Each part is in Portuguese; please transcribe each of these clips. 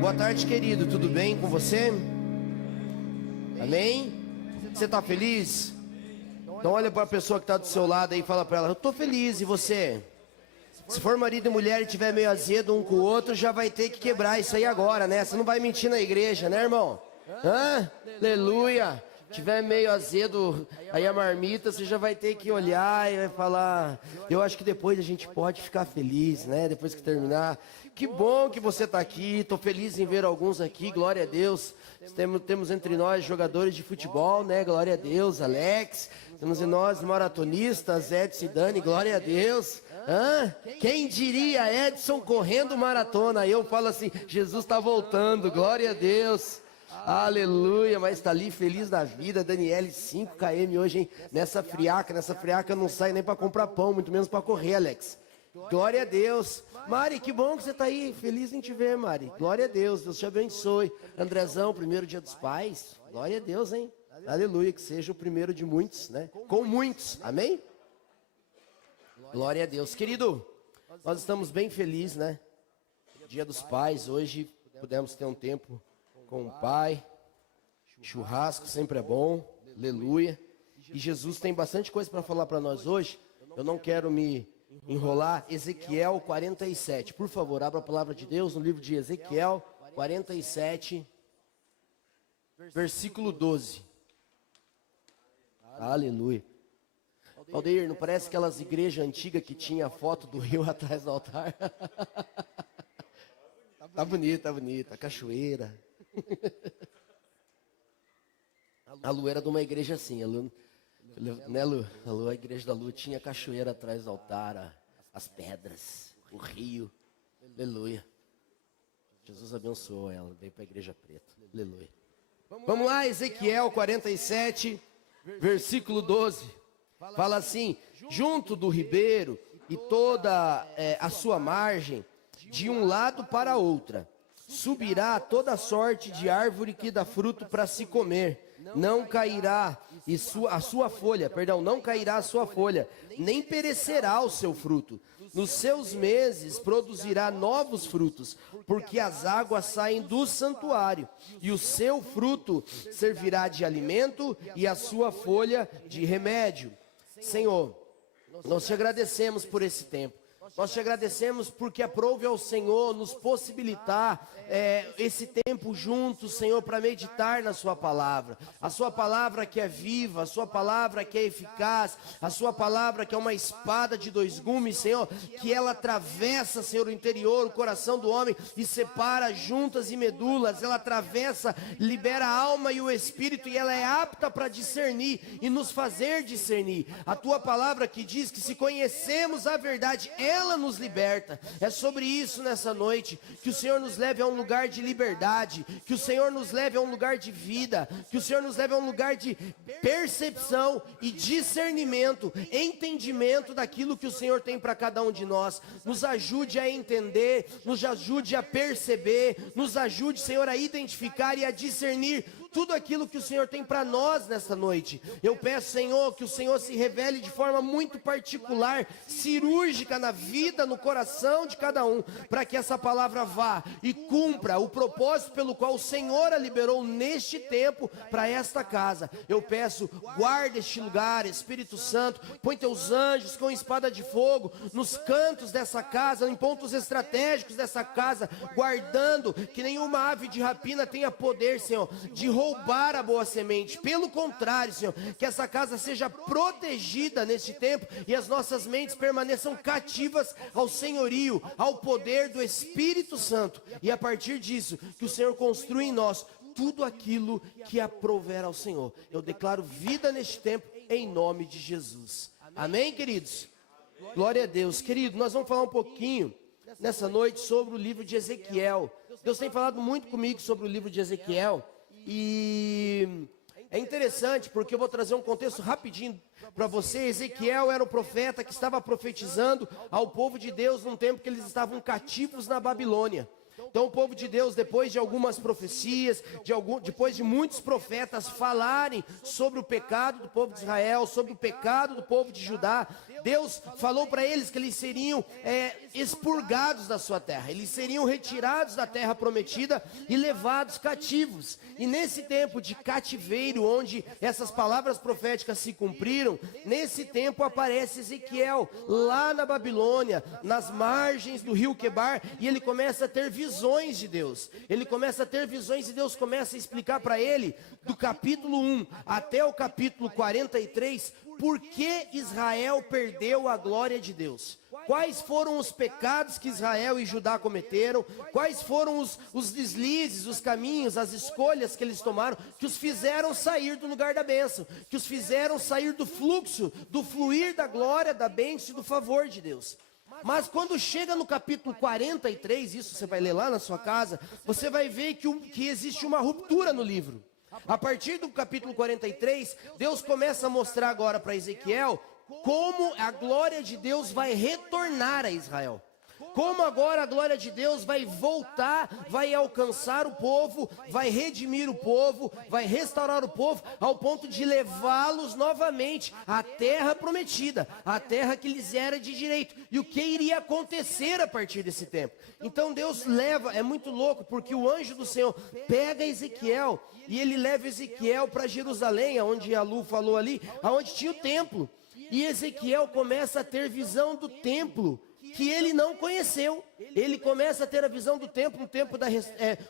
Boa tarde, querido. Tudo bem com você? Amém? Você está feliz? Então olha para a pessoa que está do seu lado aí e fala para ela: eu estou feliz, e você? Se for marido e mulher e tiver meio azedo um com o outro, já vai ter que quebrar isso aí agora, né? Você não vai mentir na igreja, né, irmão? Aleluia! Tiver meio azedo aí a marmita, você já vai ter que olhar e vai falar: eu acho que depois a gente pode ficar feliz, né? Depois que terminar. Que bom que você está aqui, estou feliz em ver alguns aqui, glória a Deus. Temos entre nós jogadores de futebol, né? Glória a Deus, Alex. Temos em nós maratonistas, Edson e Dani, glória a Deus. Quem diria Edson correndo maratona? Eu falo assim: Jesus está voltando, glória a Deus. Aleluia, mas está ali feliz da vida. Daniele, 5 km hoje, hein? Nessa friaca eu não saio nem para comprar pão, muito menos para correr, Alex. Glória a Deus. Mari, que bom que você está aí, feliz em te ver, Mari. Glória a Deus, Deus te abençoe. Andrezão, primeiro dia dos pais, glória a Deus, hein? Aleluia, que seja o primeiro de muitos, né? Com muitos, amém? Glória a Deus. Querido, nós estamos bem felizes, né? Dia dos pais, hoje pudemos ter um tempo com o pai. Churrasco sempre é bom, aleluia. E Jesus tem bastante coisa para falar para nós hoje. Eu não quero me enrolar. Ezequiel 47, por favor, abra a palavra de Deus no livro de Ezequiel 47, versículo 12. Aleluia. Aldeir, não parece aquelas igrejas antigas que tinha a foto do rio atrás do altar? Tá bonita, a cachoeira. A Lu era de uma igreja assim, né, Lu? A igreja da Lu tinha cachoeira atrás do altar, as pedras, o rio, aleluia. Jesus abençoou ela, veio para a igreja preta, aleluia. Vamos lá, Ezequiel 47, versículo 12, fala assim: junto do ribeiro e toda a sua margem, de um lado para outra, subirá toda sorte de árvore que dá fruto para se comer. Não cairá a sua folha, nem perecerá o seu fruto. Nos seus meses produzirá novos frutos, porque as águas saem do santuário, e o seu fruto servirá de alimento e a sua folha de remédio. Senhor, nós te agradecemos por esse tempo. Nós te agradecemos porque aprove ao Senhor nos possibilitar esse tempo juntos, Senhor, para meditar na sua palavra. A sua palavra que é viva, a sua palavra que é eficaz, a sua palavra que é uma espada de 2 gumes, Senhor, que ela atravessa, Senhor, o interior, o coração do homem e separa juntas e medulas. Ela atravessa, libera a alma e o espírito, e ela é apta para discernir e nos fazer discernir. A tua palavra que diz que se conhecemos a verdade, ela nos liberta. É sobre isso nessa noite. Que o Senhor nos leve a um lugar de liberdade, que o Senhor nos leve a um lugar de vida, que o Senhor nos leve a um lugar de percepção e discernimento, entendimento daquilo que o Senhor tem para cada um de nós. Nos ajude a entender, nos ajude a perceber, nos ajude, Senhor, a identificar e a discernir tudo aquilo que o Senhor tem para nós nessa noite. Eu peço, Senhor, que o Senhor se revele de forma muito particular, cirúrgica na vida, no coração de cada um, para que essa palavra vá e cumpra o propósito pelo qual o Senhor a liberou neste tempo para esta casa. Eu peço, guarda este lugar, Espírito Santo, põe teus anjos com espada de fogo nos cantos dessa casa, em pontos estratégicos dessa casa, guardando que nenhuma ave de rapina tenha poder, Senhor, de roubar a boa semente. Pelo contrário, Senhor, que essa casa seja protegida neste tempo e as nossas mentes permaneçam cativas ao senhorio, ao poder do Espírito Santo, e a partir disso, que o Senhor construa em nós tudo aquilo que aprouver ao Senhor. Eu declaro vida neste tempo, em nome de Jesus. Amém, queridos? Glória a Deus. Querido, nós vamos falar um pouquinho nessa noite sobre o livro de Ezequiel. Deus tem falado muito comigo sobre o livro de Ezequiel, e é interessante porque eu vou trazer um contexto rapidinho para você. Ezequiel era o profeta que estava profetizando ao povo de Deus num tempo que eles estavam cativos na Babilônia. Então o povo de Deus, depois de algumas profecias, depois de muitos profetas falarem sobre o pecado do povo de Israel, sobre o pecado do povo de Judá, Deus falou para eles que eles seriam expurgados da sua terra, eles seriam retirados da terra prometida e levados cativos. E nesse tempo de cativeiro, onde essas palavras proféticas se cumpriram, nesse tempo aparece Ezequiel, lá na Babilônia, nas margens do rio Quebar, e ele começa a ter visões de Deus. Ele começa a ter visões e Deus começa a explicar para ele, do capítulo 1 até o capítulo 43, por que Israel perdeu a glória de Deus. Quais foram os pecados que Israel e Judá cometeram, quais foram os deslizes, os caminhos, as escolhas que eles tomaram, que os fizeram sair do lugar da bênção, que os fizeram sair do fluxo, do fluir da glória, da bênção e do favor de Deus. Mas quando chega no capítulo 43, isso você vai ler lá na sua casa, você vai ver que existe uma ruptura no livro. A partir do capítulo 43, Deus começa a mostrar agora para Ezequiel como a glória de Deus vai retornar a Israel. Como agora a glória de Deus vai voltar, vai alcançar o povo, vai redimir o povo, vai restaurar o povo, ao ponto de levá-los novamente à terra prometida, à terra que lhes era de direito. E o que iria acontecer a partir desse tempo? Então Deus leva, é muito louco, porque o anjo do Senhor pega Ezequiel, e ele leva Ezequiel para Jerusalém, onde a Lu falou ali, onde tinha o templo. E Ezequiel começa a ter visão do templo, que ele não conheceu. Ele começa a ter a visão do templo,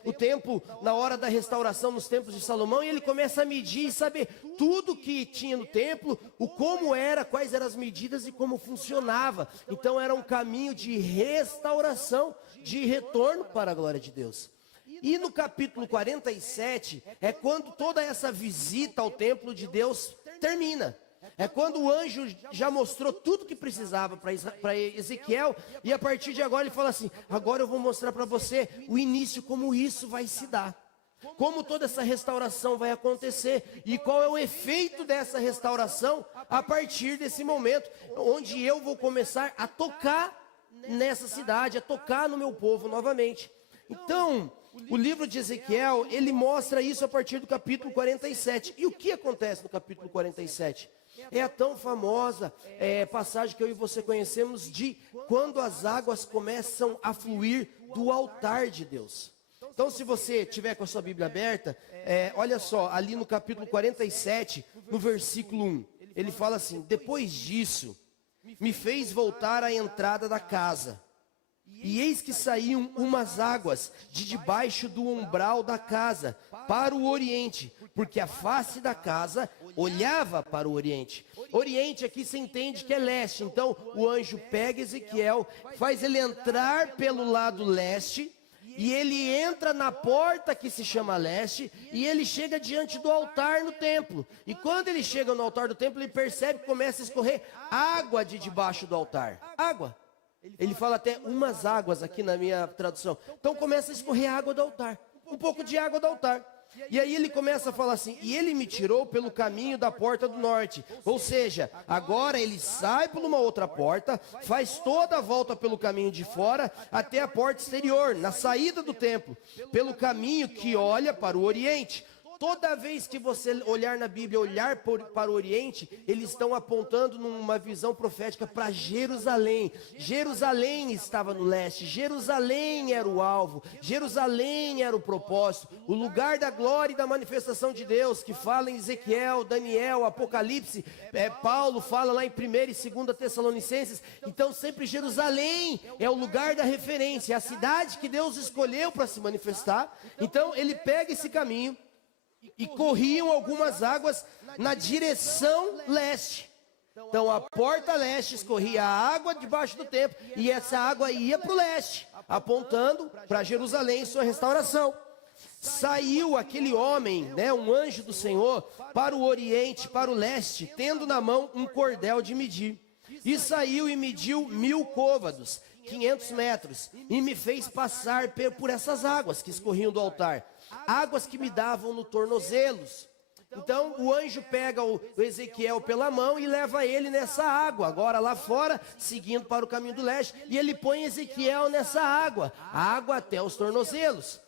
o templo na hora da restauração nos templos de Salomão, e ele começa a medir e saber tudo que tinha no templo, como era, quais eram as medidas e como funcionava. Então era um caminho de restauração, de retorno para a glória de Deus. E no capítulo 47 é quando toda essa visita ao templo de Deus termina. É quando o anjo já mostrou tudo que precisava para Ezequiel, e a partir de agora ele fala assim: agora eu vou mostrar para você o início, como isso vai se dar, como toda essa restauração vai acontecer, e qual é o efeito dessa restauração a partir desse momento, onde eu vou começar a tocar nessa cidade, a tocar no meu povo novamente. Então, o livro de Ezequiel, ele mostra isso a partir do capítulo 47. E o que acontece no capítulo 47? É a tão famosa passagem que eu e você conhecemos, de quando as águas começam a fluir do altar de Deus. Então, se você tiver com a sua Bíblia aberta, olha só, ali no capítulo 47, no versículo 1, ele fala assim: depois disso, me fez voltar à entrada da casa, e eis que saíam umas águas de debaixo do umbral da casa para o oriente, porque a face da casa olhava para o oriente. Oriente aqui se entende que é leste. Então o anjo pega Ezequiel, faz ele entrar pelo lado leste, e ele entra na porta que se chama leste, e ele chega diante do altar no templo. E quando ele chega no altar do templo, ele percebe que começa a escorrer água de debaixo do altar. Água. Ele fala até umas águas aqui na minha tradução. Então começa a escorrer água do altar, um pouco de água do altar. E aí ele começa a falar assim: e ele me tirou pelo caminho da porta do norte. Ou seja, agora ele sai por uma outra porta, faz toda a volta pelo caminho de fora até a porta exterior, na saída do templo, pelo caminho que olha para o oriente. Toda vez que você olhar na Bíblia, olhar para o Oriente, eles estão apontando numa visão profética para Jerusalém. Jerusalém estava no leste, Jerusalém era o alvo, Jerusalém era o propósito, o lugar da glória e da manifestação de Deus, que fala em Ezequiel, Daniel, Apocalipse, Paulo fala lá em 1 e 2 Tessalonicenses. Então sempre Jerusalém é o lugar da referência, é a cidade que Deus escolheu para se manifestar. Então ele pega esse caminho, e corriam algumas águas na direção leste. Então a porta leste escorria a água debaixo do templo, e essa água ia para o leste, apontando para Jerusalém e sua restauração. Saiu aquele homem, um anjo do Senhor, para o oriente, para o leste, tendo na mão um cordel de medir. E saiu e mediu 1000 côvados, 500 metros, e me fez passar por essas águas que escorriam do altar, águas que me davam no tornozelos. Então o anjo pega o Ezequiel pela mão e leva ele nessa água, agora lá fora, seguindo para o caminho do leste, e ele põe Ezequiel nessa água, a água até os tornozelos.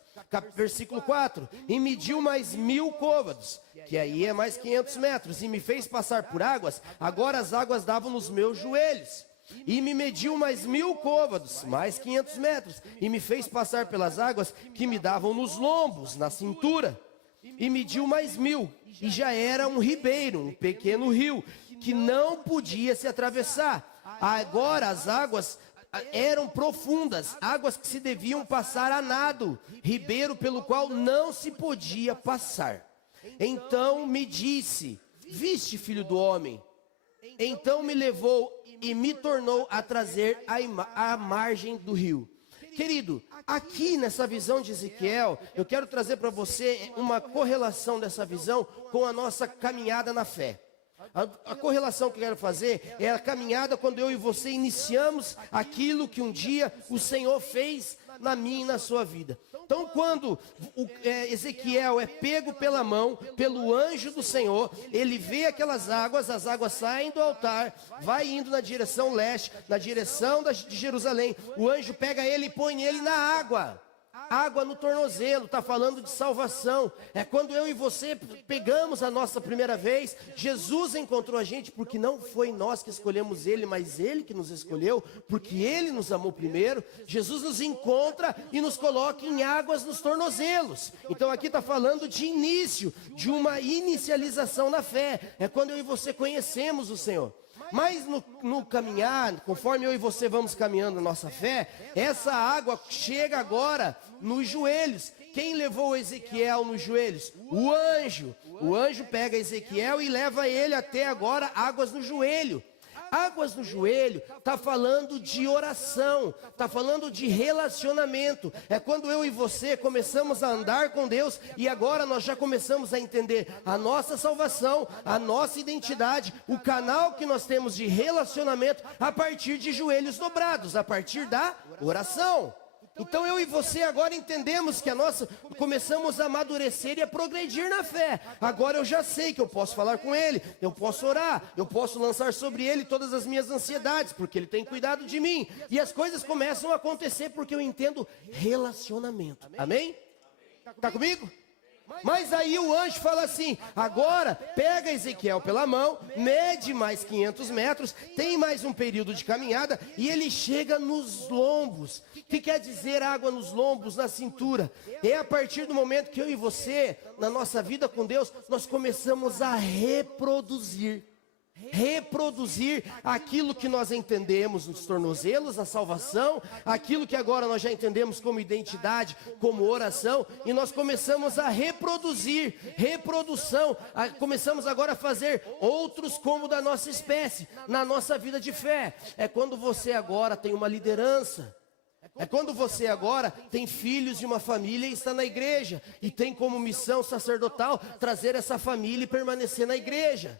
Versículo 4, e mediu mais 1000 côvados, que aí é mais 500 metros, e me fez passar por águas, agora as águas davam nos meus joelhos. E me mediu mais 1000 côvados, mais 500 metros, e me fez passar pelas águas que me davam nos lombos, na cintura. E mediu mais 1000, e já era um ribeiro, um pequeno rio, que não podia se atravessar. Agora as águas eram profundas, águas que se deviam passar a nado, ribeiro pelo qual não se podia passar. Então me disse, viste, filho do homem? Então me levou e me tornou a trazer à margem do rio. Querido, aqui nessa visão de Ezequiel, eu quero trazer para você uma correlação dessa visão com a nossa caminhada na fé. A correlação que eu quero fazer é a caminhada quando eu e você iniciamos aquilo que um dia o Senhor fez na minha e na sua vida. Então, quando Ezequiel é pego pela mão, pelo anjo do Senhor, ele vê aquelas águas, as águas saem do altar, vai indo na direção leste, na direção de Jerusalém. O anjo pega ele e põe ele na água. Água no tornozelo, está falando de salvação. É quando eu e você pegamos a nossa primeira vez, Jesus encontrou a gente, porque não foi nós que escolhemos Ele, mas Ele que nos escolheu, porque Ele nos amou primeiro. Jesus nos encontra e nos coloca em águas nos tornozelos. Então aqui está falando de início, de uma inicialização na fé. É quando eu e você conhecemos o Senhor. Mas no caminhar, conforme eu e você vamos caminhando na nossa fé, essa água chega agora nos joelhos. Quem levou Ezequiel nos joelhos? O anjo. O anjo pega Ezequiel e leva ele até agora águas no joelho. Águas no joelho está falando de oração, está falando de relacionamento. É quando eu e você começamos a andar com Deus e agora nós já começamos a entender a nossa salvação, a nossa identidade, o canal que nós temos de relacionamento a partir de joelhos dobrados, a partir da oração. Então eu e você agora entendemos que começamos a amadurecer e a progredir na fé. Agora eu já sei que eu posso falar com Ele, eu posso orar, eu posso lançar sobre Ele todas as minhas ansiedades, porque Ele tem cuidado de mim. E as coisas começam a acontecer porque eu entendo relacionamento. Amém? Está comigo? Mas aí o anjo fala assim, agora pega Ezequiel pela mão, mede mais 500 metros, tem mais um período de caminhada e ele chega nos lombos. O que quer dizer água nos lombos, na cintura? É a partir do momento que eu e você, na nossa vida com Deus, nós começamos a reproduzir aquilo que nós entendemos nos tornozelos, a salvação, aquilo que agora nós já entendemos como identidade, como oração, e nós começamos a reprodução, começamos agora a fazer outros como da nossa espécie, na nossa vida de fé. É quando você agora tem uma liderança. É quando você agora tem filhos de uma família e está na igreja, e tem como missão sacerdotal trazer essa família e permanecer na igreja.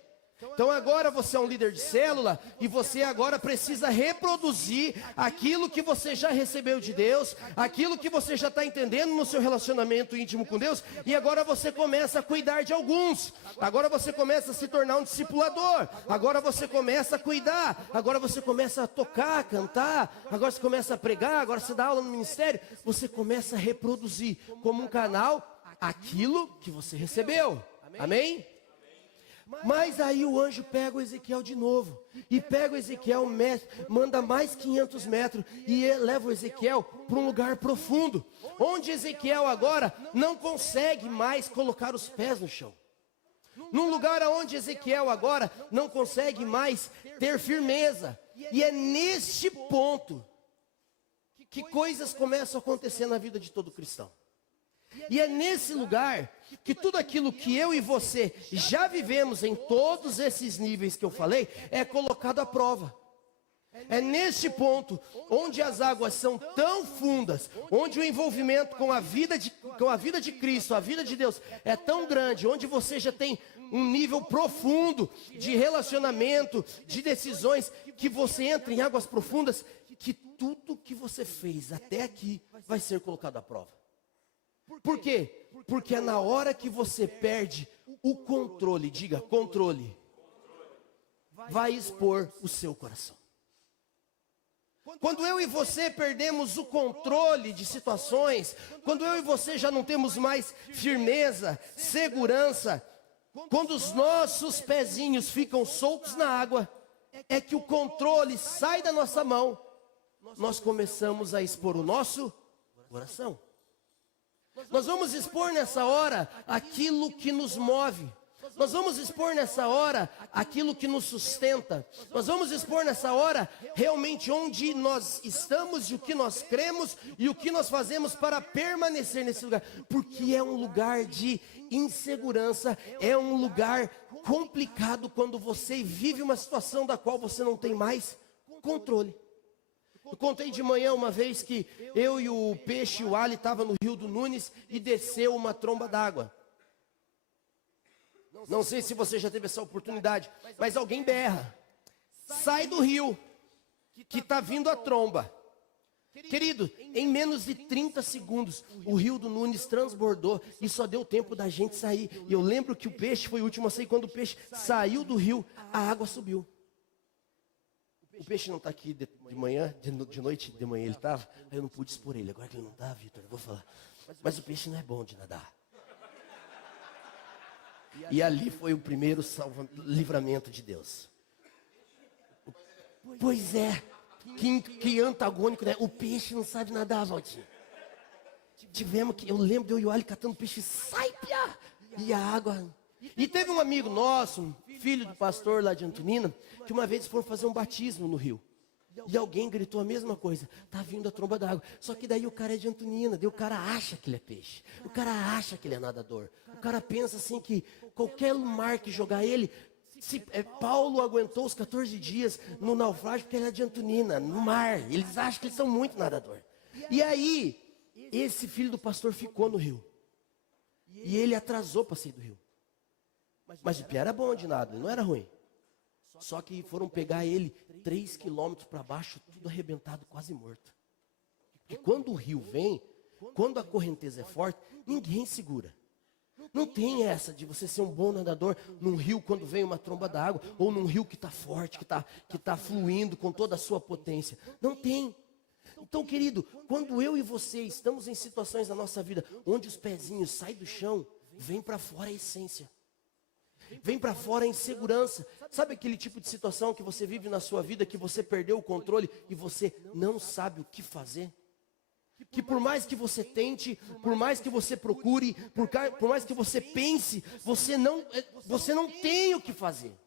Então agora você é um líder de célula e você agora precisa reproduzir aquilo que você já recebeu de Deus, aquilo que você já está entendendo no seu relacionamento íntimo com Deus, e agora você começa a cuidar de alguns, agora você começa a se tornar um discipulador, agora você começa a cuidar, agora você começa a tocar, cantar, agora você começa a pregar, agora você dá aula no ministério, você começa a reproduzir como um canal aquilo que você recebeu. Amém? Mas aí o anjo pega o Ezequiel de novo, e pega o Ezequiel, manda mais 500 metros, e leva o Ezequiel para um lugar profundo, onde Ezequiel agora não consegue mais colocar os pés no chão. Num lugar onde Ezequiel agora não consegue mais ter firmeza. E é neste ponto que coisas começam a acontecer na vida de todo cristão. E é nesse lugar que tudo aquilo que eu e você já vivemos em todos esses níveis que eu falei, é colocado à prova. É neste ponto, onde as águas são tão fundas, onde o envolvimento com a vida de Cristo, a vida de Deus, é tão grande, onde você já tem um nível profundo de relacionamento, de decisões, que você entra em águas profundas, que tudo que você fez até aqui vai ser colocado à prova. Por quê? Porque é na hora que você perde o controle, diga controle, vai expor o seu coração. Quando eu e você perdemos o controle de situações, quando eu e você já não temos mais firmeza, segurança, quando os nossos pezinhos ficam soltos na água, é que o controle sai da nossa mão, nós começamos a expor o nosso coração. Nós vamos expor nessa hora aquilo que nos move. Nós vamos expor nessa hora aquilo que nos sustenta. Nós vamos expor nessa hora realmente onde nós estamos e o que nós cremos e o que nós fazemos para permanecer nesse lugar. Porque é um lugar de insegurança, é um lugar complicado quando você vive uma situação da qual você não tem mais controle. Eu contei de manhã uma vez que eu e o Peixe e o Ali estavam no Rio do Nunes e desceu uma tromba d'água. Não sei se você já teve essa oportunidade, mas alguém berra. Sai do rio, que está vindo a tromba. Querido, em menos de 30 segundos, o Rio do Nunes transbordou e só deu tempo da gente sair. E eu lembro que o Peixe foi o último a sair. Quando o Peixe saiu do rio, a água subiu. O Peixe não está aqui de manhã, de noite, de manhã ele estava. Aí eu não pude expor ele. Agora que ele não está, Vitor, eu vou falar. Mas o Peixe não é bom de nadar. E ali foi o primeiro livramento de Deus. Pois é, que antagônico, né? O Peixe não sabe nadar, Valtinho. Eu lembro de eu e o Ali catando peixe, sai, piá! E a água. E teve um amigo nosso, filho do pastor lá de Antonina, que uma vez foram fazer um batismo no rio. E alguém gritou a mesma coisa, tá vindo a tromba d'água. Só que daí o cara é de Antonina, daí o cara acha que ele é peixe. O cara acha que ele é nadador. O cara pensa assim que qualquer mar que jogar ele... Paulo aguentou os 14 dias no naufrágio porque ele é de Antonina, no mar. Eles acham que eles são muito nadador. E aí, esse filho do pastor ficou no rio. E ele atrasou para sair do rio. Mas o pior era bom de nada, não era ruim. Só que foram pegar ele 3 quilômetros para baixo, tudo arrebentado, quase morto. Porque quando o rio vem, quando a correnteza é forte, ninguém segura. Não tem essa de você ser um bom nadador num rio quando vem uma tromba d'água, ou num rio que está forte, que tá fluindo com toda a sua potência. Não tem. Então, querido, quando eu e você estamos em situações na nossa vida onde os pezinhos saem do chão, vem para fora a essência. Vem para fora a insegurança. Sabe aquele tipo de situação que você vive na sua vida, que você perdeu o controle e você não sabe o que fazer? Que por mais que você tente, por mais que você procure, por mais que você pense, você não tem o que fazer.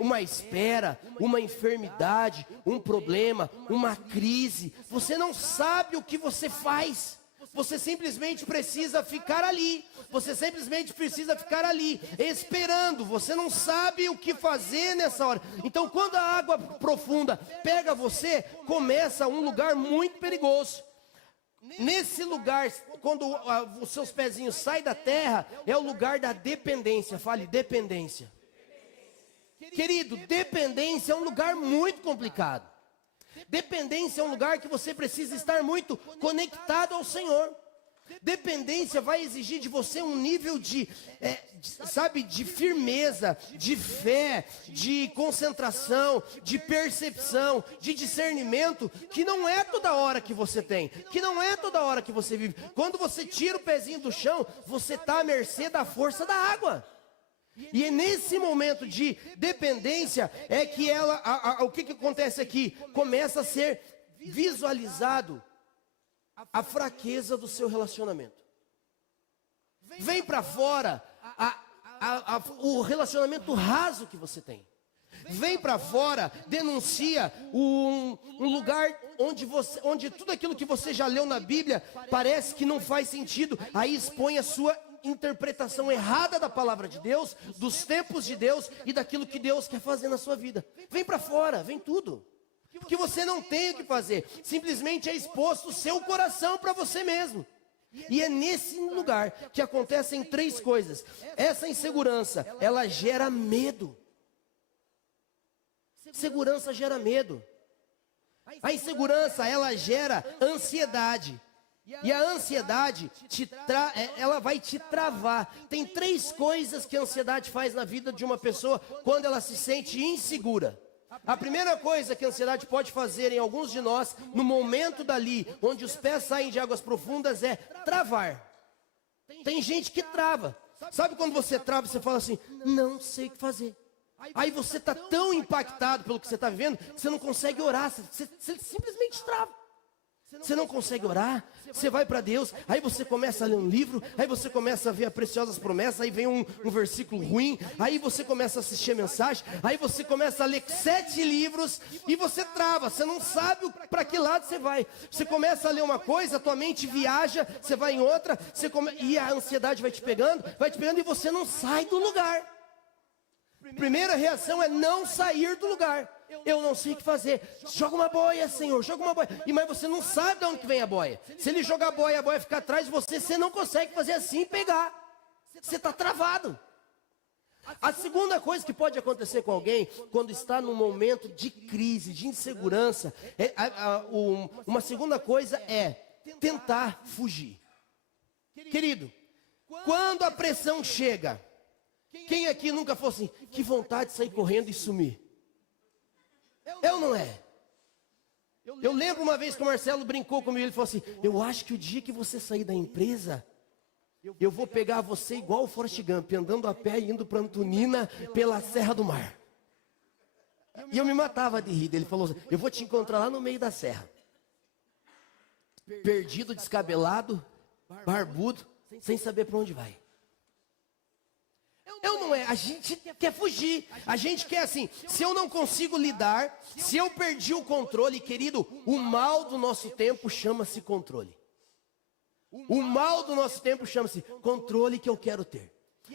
Uma espera, uma enfermidade, um problema, uma crise, você não sabe o que você faz. Você simplesmente precisa ficar ali. Você simplesmente precisa ficar ali, esperando. Você não sabe o que fazer nessa hora. Então, quando a água profunda pega você, começa um lugar muito perigoso. Nesse lugar, quando os seus pezinhos saem da terra, é o lugar da dependência. Fale, dependência. Querido, dependência é um lugar muito complicado. Dependência é um lugar que você precisa estar muito conectado ao Senhor. Dependência vai exigir de você um nível de firmeza, de fé, de concentração, de percepção, de discernimento, que não é toda hora que você tem, que não é toda hora que você vive. Quando você tira o pezinho do chão, você está à mercê da força da água. E é nesse momento de dependência é que o que acontece aqui? Começa a ser visualizado a fraqueza do seu relacionamento. Vem para fora o relacionamento raso que você tem. Vem para fora, denuncia um lugar onde tudo aquilo que você já leu na Bíblia parece que não faz sentido. Aí expõe a sua interpretação errada da palavra de Deus, dos tempos de Deus e daquilo que Deus quer fazer na sua vida. Vem para fora, vem tudo. Porque você não tem o que fazer. Simplesmente é exposto o seu coração para você mesmo. E é nesse lugar que acontecem 3 coisas. Essa insegurança, ela gera medo. Segurança gera medo. A insegurança, ela gera ansiedade. E a ansiedade, ela vai te travar. Tem 3 coisas que a ansiedade faz na vida de uma pessoa quando ela se sente insegura. A primeira coisa que a ansiedade pode fazer em alguns de nós, no momento dali, onde os pés saem de águas profundas, é travar. Tem gente que trava. Sabe quando você trava, você fala assim, não sei o que fazer. Aí você está tão impactado pelo que você está vivendo, que você não consegue orar, você simplesmente trava. Você não consegue orar, você vai para Deus, aí você começa a ler um livro, aí você começa a ver as preciosas promessas, aí vem um versículo ruim, aí você começa a assistir a mensagem, aí você começa a ler 7 livros e você trava, você não sabe para que lado você vai. Você começa a ler uma coisa, a tua mente viaja, você vai em outra, e a ansiedade vai te pegando e você não sai do lugar. Primeira reação é não sair do lugar. Eu não sei o que fazer. Joga uma boia, Senhor, joga uma boia. Mas você não sabe de onde que vem a boia. Se ele jogar a boia ficar atrás de você, você não consegue fazer assim e pegar. Você está travado. A segunda coisa que pode acontecer com alguém, quando está num momento de crise, de insegurança, uma segunda coisa é tentar fugir. Querido, quando a pressão chega, quem aqui nunca falou assim, que vontade de sair correndo e sumir? É ou não é? Eu lembro uma vez que o Marcelo brincou comigo, ele falou assim, eu acho que o dia que você sair da empresa, eu vou pegar você igual o Forrest Gump, andando a pé e indo para Antonina pela Serra do Mar. E eu me matava de rir, ele falou assim, eu vou te encontrar lá no meio da serra. Perdido, descabelado, barbudo, sem saber para onde vai. Eu não é, a gente quer fugir, a gente quer assim, se eu não consigo lidar, se eu perdi o controle, querido, o mal do nosso tempo chama-se controle. O mal do nosso tempo chama-se controle que eu quero ter.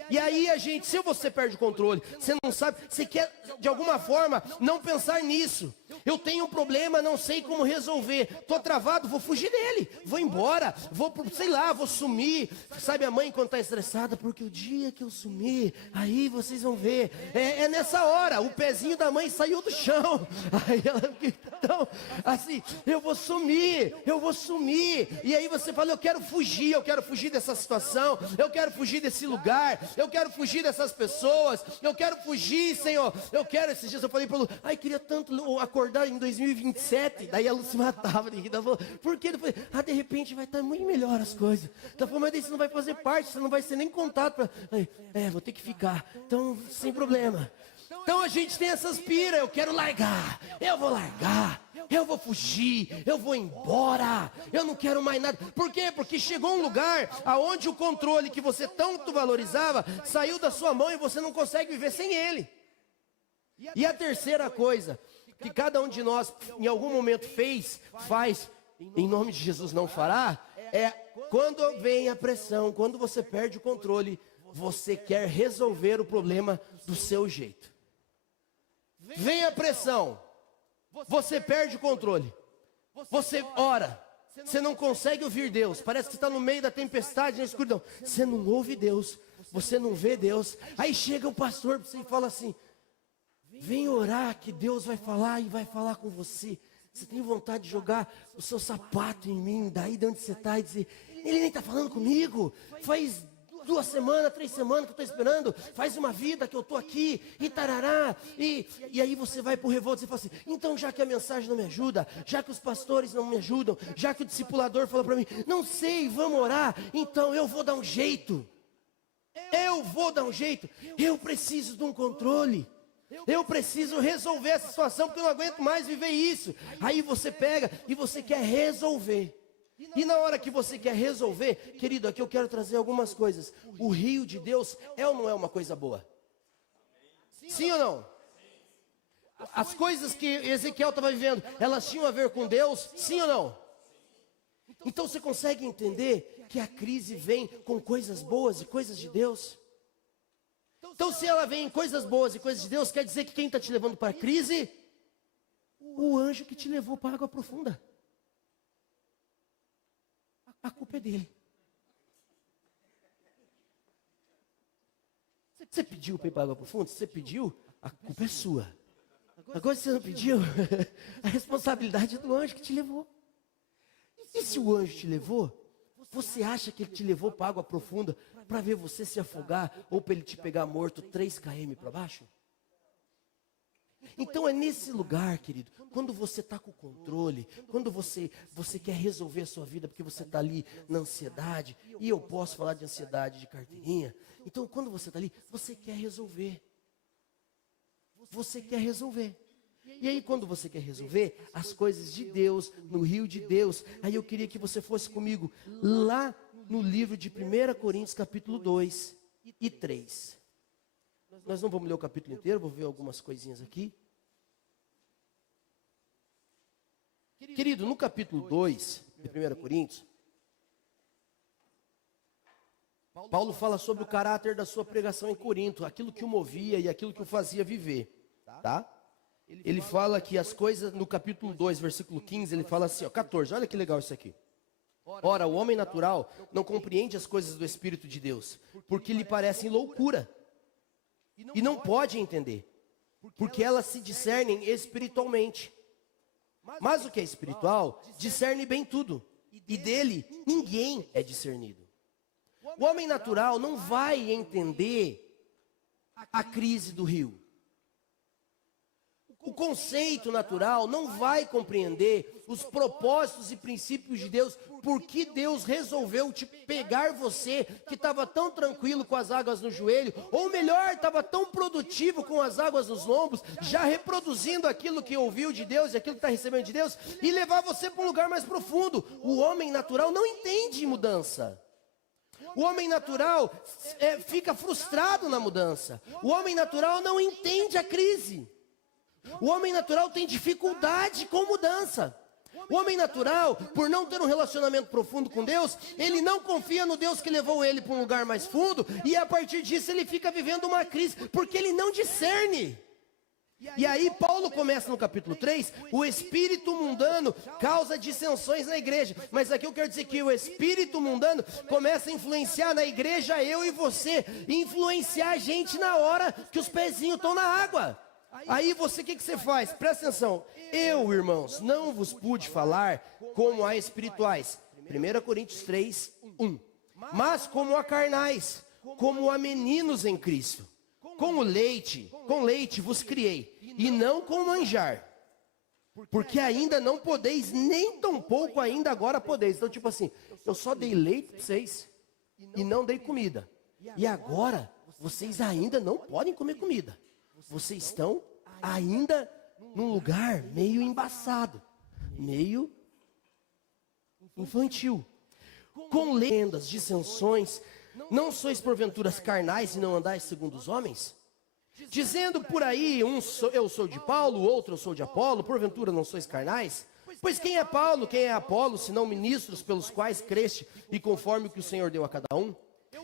E aí a gente, se você perde o controle, você não sabe, você quer de alguma forma não pensar nisso. Eu tenho um problema, não sei como resolver. Estou travado, vou fugir dele. Vou embora, sei lá, vou sumir. Sabe a mãe quando está estressada? Porque o dia que eu sumir, aí vocês vão ver. É nessa hora, o pezinho da mãe saiu do chão. Aí ela, então, assim, eu vou sumir. E aí você fala, eu quero fugir dessa situação. Eu quero fugir desse lugar. Eu quero fugir dessas pessoas. Eu quero fugir, Senhor. Esses dias eu falei para o Lu, ai, queria tanto acordar em 2027, daí a Lu se matava de rir, ela falou, por quê? Eu falei, de repente vai estar muito melhor as coisas. Ela falou, mas daí você não vai fazer parte, você não vai ser nem contato. Vou ter que ficar, então sem problema. Então a gente tem essas piras, eu quero largar, eu vou fugir, eu vou embora, eu não quero mais nada. Por quê? Porque chegou um lugar aonde o controle que você tanto valorizava, saiu da sua mão e você não consegue viver sem ele. E a terceira coisa, que cada um de nós em algum momento faz, em nome de Jesus não fará, é quando vem a pressão, quando você perde o controle, você quer resolver o problema do seu jeito. Vem a pressão, você perde o controle, você ora, você não consegue ouvir Deus, parece que está no meio da tempestade, na escuridão, você não ouve Deus, você não vê Deus, aí chega o pastor para você e fala assim, vem orar que Deus vai falar e vai falar com você. Você tem vontade de jogar o seu sapato em mim, daí de onde você está e dizer, ele nem está falando comigo, faz 2 semanas, 3 semanas que eu estou esperando, faz uma vida que eu estou aqui, e tarará, e aí você vai para o revolto e fala assim, então já que a mensagem não me ajuda, já que os pastores não me ajudam, já que o discipulador falou para mim, não sei, vamos orar, então eu vou dar um jeito, eu preciso de um controle. Eu preciso resolver essa situação, porque eu não aguento mais viver isso. Aí você pega e você quer resolver. E na hora que você quer resolver, querido, aqui eu quero trazer algumas coisas. O rio de Deus é ou não é uma coisa boa? Sim ou não? As coisas que Ezequiel estava vivendo, elas tinham a ver com Deus? Sim ou não? Então você consegue entender que a crise vem com coisas boas e coisas de Deus? Então, se ela vem em coisas boas e coisas de Deus, quer dizer que quem está te levando para a crise? O anjo que te levou para a água profunda. A culpa é dele. Você pediu para ir para a água profunda? Se você pediu, a culpa é sua. Agora, se você não pediu, a responsabilidade é do anjo que te levou. E se o anjo te levou, você acha que ele te levou para a água profunda para ver você se afogar ou para ele te pegar morto 3 km para baixo? Então é nesse lugar, querido, quando você está com o controle, quando você quer resolver a sua vida, porque você está ali na ansiedade, e eu posso falar de ansiedade de carteirinha, então quando você está ali, você quer resolver. Você quer resolver. E aí quando você quer resolver as coisas de Deus, no rio de Deus, aí eu queria que você fosse comigo lá no livro de 1 Coríntios capítulo 2 e 3. Nós não vamos ler o capítulo inteiro, vou ver algumas coisinhas aqui. Querido, no capítulo 2 de 1 Coríntios, Paulo fala sobre o caráter da sua pregação em Corinto, aquilo que o movia e aquilo que o fazia viver, tá? Ele fala que as coisas, no capítulo 2, versículo 15, ele fala assim, ó, 14, olha que legal isso aqui. Ora, o homem natural não compreende as coisas do Espírito de Deus, porque lhe parecem loucura, e não pode entender, porque elas se discernem espiritualmente. Mas o que é espiritual, discerne bem tudo, e dele ninguém é discernido. O homem natural não vai entender a crise do rio. O conceito natural não vai compreender os propósitos e princípios de Deus, porque Deus resolveu te pegar você, que estava tão tranquilo com as águas no joelho, ou melhor, estava tão produtivo com as águas nos lombos, já reproduzindo aquilo que ouviu de Deus e aquilo que está recebendo de Deus, e levar você para um lugar mais profundo. O homem natural não entende mudança. O homem natural fica frustrado na mudança. O homem natural não entende a crise. O homem natural tem dificuldade com mudança. O homem natural, por não ter um relacionamento profundo com Deus, ele não confia no Deus que levou ele para um lugar mais fundo, e a partir disso ele fica vivendo uma crise, porque ele não discerne. E aí Paulo começa no capítulo 3, o espírito mundano causa dissensões na igreja. Mas aqui eu quero dizer que o espírito mundano começa a influenciar na igreja, eu e você, influenciar a gente na hora que os pezinhos estão na água. Aí você, o que você faz? Presta atenção. Eu, irmãos, não vos pude falar como a espirituais. 1 Coríntios 3, 1. Mas como a carnais, como a meninos em Cristo. Com leite vos criei, e não com manjar. Porque ainda não podeis, nem tampouco ainda agora podeis. Então, tipo assim, eu só dei leite para vocês, e não dei comida. E agora, vocês ainda não podem comer comida. Vocês estão ainda num lugar meio embaçado, meio infantil. Com lendas, dissensões, não sois porventuras carnais e não andais segundo os homens? Dizendo por aí, eu sou de Paulo, outro eu sou de Apolo, porventura não sois carnais? Pois quem é Paulo, quem é Apolo, senão ministros pelos quais creste e conforme o que o Senhor deu a cada um?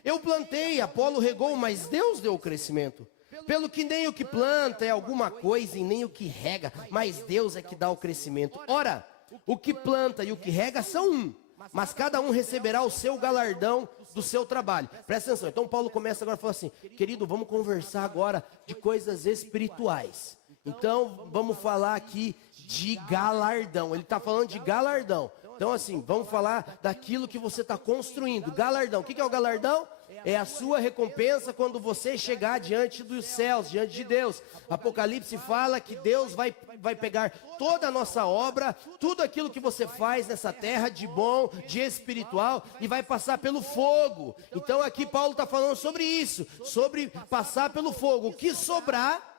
Eu plantei, Apolo regou, mas Deus deu o crescimento. Pelo que nem o que planta é alguma coisa e nem o que rega, mas Deus é que dá o crescimento. Ora, o que planta e o que rega são um, mas cada um receberá o seu galardão do seu trabalho. Presta atenção, então Paulo começa agora a falar assim, querido, vamos conversar agora de coisas espirituais. Então, vamos falar aqui de galardão. Ele está falando de galardão. Então, assim, vamos falar daquilo que você está construindo. Galardão. O que é o galardão? É a sua recompensa quando você chegar diante dos céus, diante de Deus. Apocalipse fala que Deus vai pegar toda a nossa obra, tudo aquilo que você faz nessa terra de bom, de espiritual, e vai passar pelo fogo. Então aqui Paulo está falando sobre isso, sobre passar pelo fogo. O que sobrar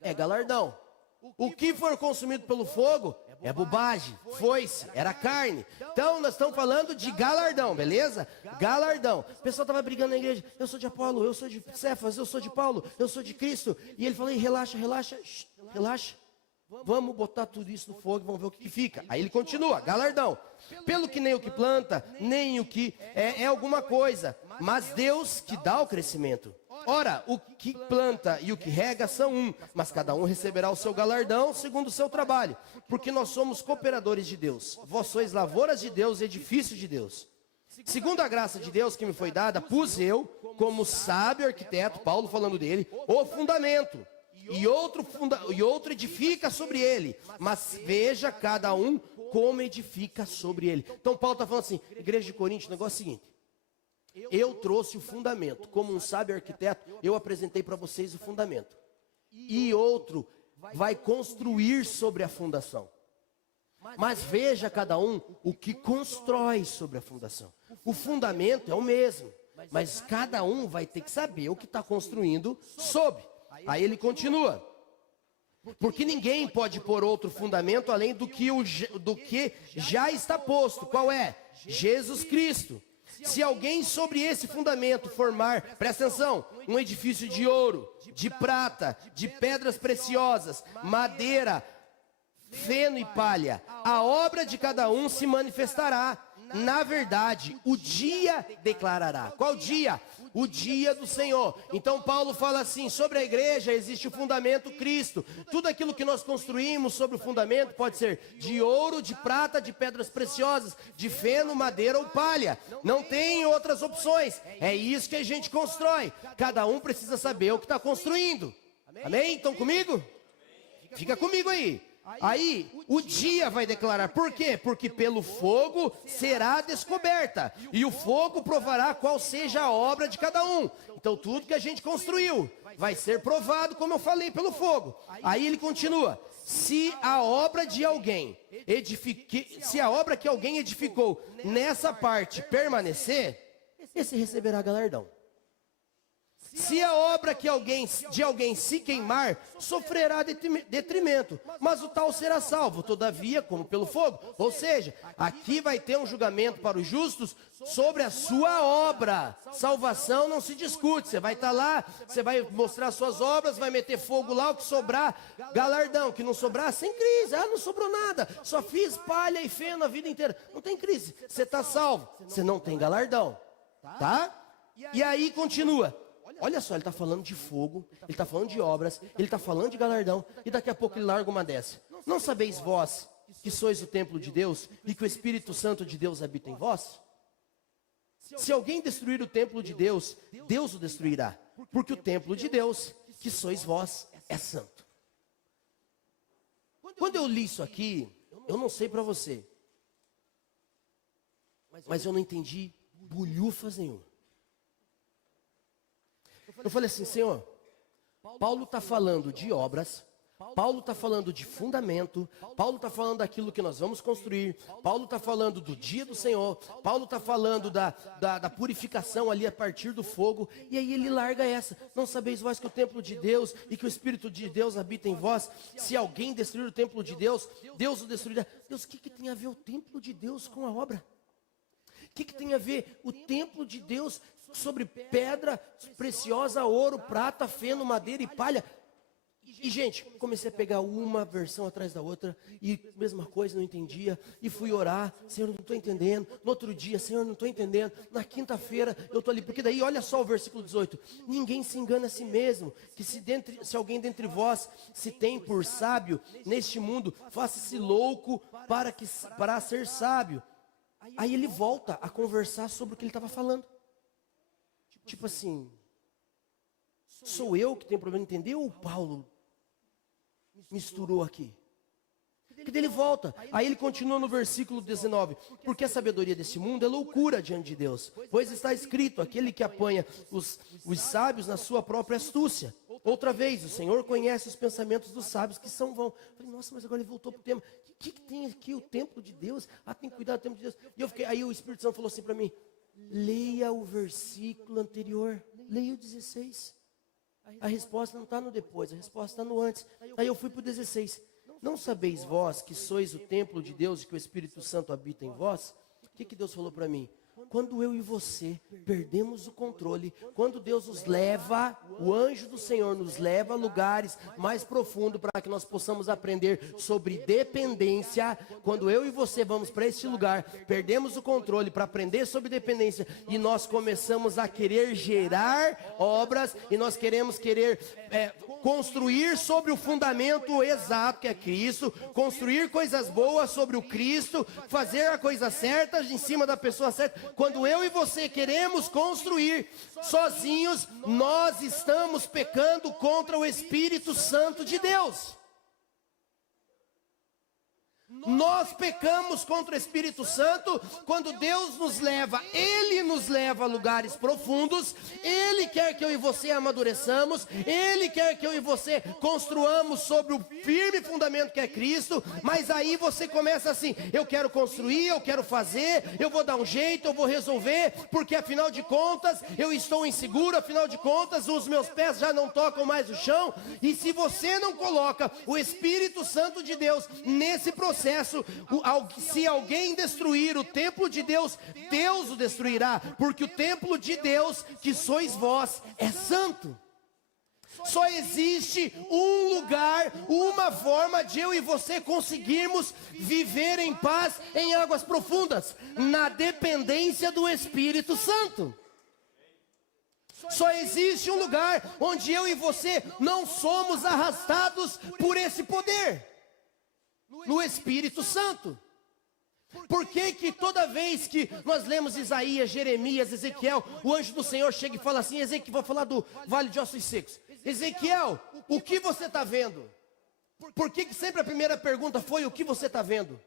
é galardão. O que for consumido pelo fogo é bobagem, foi-se, era carne. Então nós estamos falando de galardão, beleza? Galardão. O pessoal estava brigando na igreja, eu sou de Apolo, eu sou de Cefas, eu sou de Paulo, eu sou de Cristo. E ele falou, relaxa, relaxa. Vamos botar tudo isso no fogo e vamos ver o que fica. Aí ele continua, galardão. Pelo que nem o que planta, nem o que é alguma coisa, mas Deus que dá o crescimento. Ora, o que planta e o que rega são um, mas cada um receberá o seu galardão segundo o seu trabalho, porque nós somos cooperadores de Deus. Vós sois lavouras de Deus, edifício de Deus. Segundo a graça de Deus que me foi dada, pus eu, como sábio arquiteto, Paulo falando dele, o fundamento, e outro edifica sobre ele, mas veja cada um como edifica sobre ele. Então Paulo está falando assim, igreja de Corinto, o negócio é o seguinte, eu trouxe o fundamento, como um sábio arquiteto, eu apresentei para vocês o fundamento. E outro vai construir sobre a fundação. Mas veja cada um o que constrói sobre a fundação. O fundamento é o mesmo, mas cada um vai ter que saber o que está construindo sobre. Aí ele continua. Porque ninguém pode pôr outro fundamento além do que já está posto. Qual é? Jesus Cristo. Se alguém sobre esse fundamento formar, presta atenção, um edifício de ouro, de prata, de pedras preciosas, madeira, feno e palha, a obra de cada um se manifestará. Na verdade, o dia declarará. Qual dia? O dia do Senhor. Então Paulo fala assim, sobre a igreja existe o fundamento Cristo. Tudo aquilo que nós construímos sobre o fundamento pode ser de ouro, de prata, de pedras preciosas, de feno, madeira ou palha. Não tem outras opções. É isso que a gente constrói. Cada um precisa saber o que está construindo. Amém? Estão comigo? Fica comigo aí. Aí o dia vai declarar. Por quê? Porque pelo fogo será descoberta, e o fogo provará qual seja a obra de cada um. Então tudo que a gente construiu vai ser provado, como eu falei, pelo fogo. Aí ele continua. Se a obra que alguém edificou nessa parte permanecer, esse receberá galardão. Se a obra de alguém se queimar, sofrerá detrimento, mas o tal será salvo, todavia, como pelo fogo. Ou seja, aqui vai ter um julgamento para os justos sobre a sua obra. Salvação não se discute, você vai estar lá, você vai mostrar suas obras, vai meter fogo lá, o que sobrar, galardão, que não sobrar, sem crise. Ah, não sobrou nada, só fiz palha e feno a vida inteira. Não tem crise, você está salvo, você não tem galardão, tá? E aí continua. Olha só, ele está falando de fogo, ele está falando de obras, ele está falando de galardão, e daqui a pouco ele larga uma dessa. Não sabeis vós que sois o templo de Deus e que o Espírito Santo de Deus habita em vós? Se alguém destruir o templo de Deus, Deus o destruirá, porque o templo de Deus, que sois vós, é santo. Quando eu li isso aqui, eu não sei para você, mas eu não entendi bulhufas nenhuma. Eu falei assim, Senhor, Paulo está falando de obras, Paulo está falando de fundamento, Paulo está falando daquilo que nós vamos construir, Paulo está falando do dia do Senhor, Paulo está falando da purificação ali a partir do fogo, e aí ele larga essa. Não sabeis vós que o templo de Deus e que o Espírito de Deus habita em vós? Se alguém destruir o templo de Deus, Deus o destruirá. Deus, o que tem a ver o templo de Deus com a obra? O que tem a ver o templo de Deus sobre pedra preciosa, ouro, prata, feno, madeira e palha? E gente, comecei a pegar uma versão atrás da outra, e mesma coisa, não entendia, e fui orar, Senhor, não estou entendendo. No outro dia, Senhor, não estou entendendo. Na quinta-feira, eu estou ali, porque daí, olha só o versículo 18, ninguém se engana a si mesmo, que se alguém dentre vós se tem por sábio neste mundo, faça-se louco para ser sábio. Aí ele volta a conversar sobre o que ele estava falando. Tipo assim, sou eu que tenho problema de entender ou o Paulo misturou aqui? Que dele volta. Aí ele continua no versículo 19. Porque a sabedoria desse mundo é loucura diante de Deus. Pois está escrito, aquele que apanha os sábios na sua própria astúcia. Outra vez, o Senhor conhece os pensamentos dos sábios que são vãos. Eu falei, nossa, mas agora ele voltou para o tema. O que tem aqui o templo de Deus? Ah, tem que cuidar do templo de Deus. E aí o Espírito Santo falou assim para mim, leia o versículo anterior. Leia o 16. A resposta não está no depois, a resposta está no antes. Aí eu fui para o 16. Não sabeis vós que sois o templo de Deus e que o Espírito Santo habita em vós? O que Deus falou para mim? Quando eu e você perdemos o controle, quando Deus nos leva, o anjo do Senhor nos leva a lugares mais profundos para que nós possamos aprender sobre dependência. Quando eu e você vamos para esse lugar, perdemos o controle para aprender sobre dependência e nós começamos a querer gerar obras e nós queremos construir sobre o fundamento exato que é Cristo, construir coisas boas sobre o Cristo, fazer a coisa certa em cima da pessoa certa. Quando eu e você queremos construir sozinhos, nós estamos pecando contra o Espírito Santo de Deus. Nós pecamos contra o Espírito Santo quando Deus nos leva, Ele nos leva a lugares profundos, Ele quer que eu e você amadureçamos, Ele quer que eu e você construamos sobre o firme fundamento que é Cristo, mas aí você começa assim, eu quero construir, eu quero fazer, eu vou dar um jeito, eu vou resolver, porque afinal de contas eu estou inseguro, afinal de contas os meus pés já não tocam mais o chão, e se você não coloca o Espírito Santo de Deus nesse processo, se alguém destruir o templo de Deus, Deus o destruirá, porque o templo de Deus, que sois vós, é santo. Só existe um lugar, uma forma de eu e você conseguirmos viver em paz em águas profundas, na dependência do Espírito Santo. Só existe um lugar onde eu e você não somos arrastados por esse poder, no Espírito Santo. Por que que toda vez que nós lemos Isaías, Jeremias, Ezequiel, o anjo do Senhor chega e fala assim, Ezequiel, vou falar do vale de ossos secos, Ezequiel, o que você está vendo? Por que que sempre a primeira pergunta foi o que você está vendo?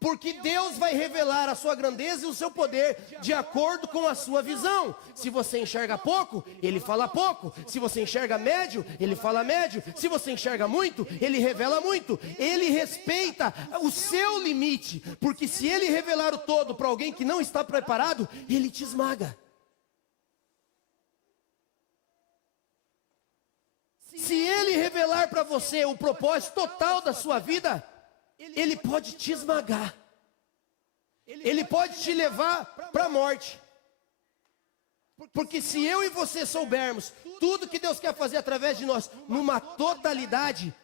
Porque Deus vai revelar a sua grandeza e o seu poder de acordo com a sua visão. Se você enxerga pouco, Ele fala pouco. Se você enxerga médio, Ele fala médio. Se você enxerga muito, Ele revela muito. Ele respeita o seu limite, porque se Ele revelar o todo para alguém que não está preparado, Ele te esmaga. Se Ele revelar para você o propósito total da sua vida, Ele pode te esmagar. Ele pode te levar para a morte. Porque se eu e você soubermos tudo que Deus quer fazer através de nós, numa totalidade,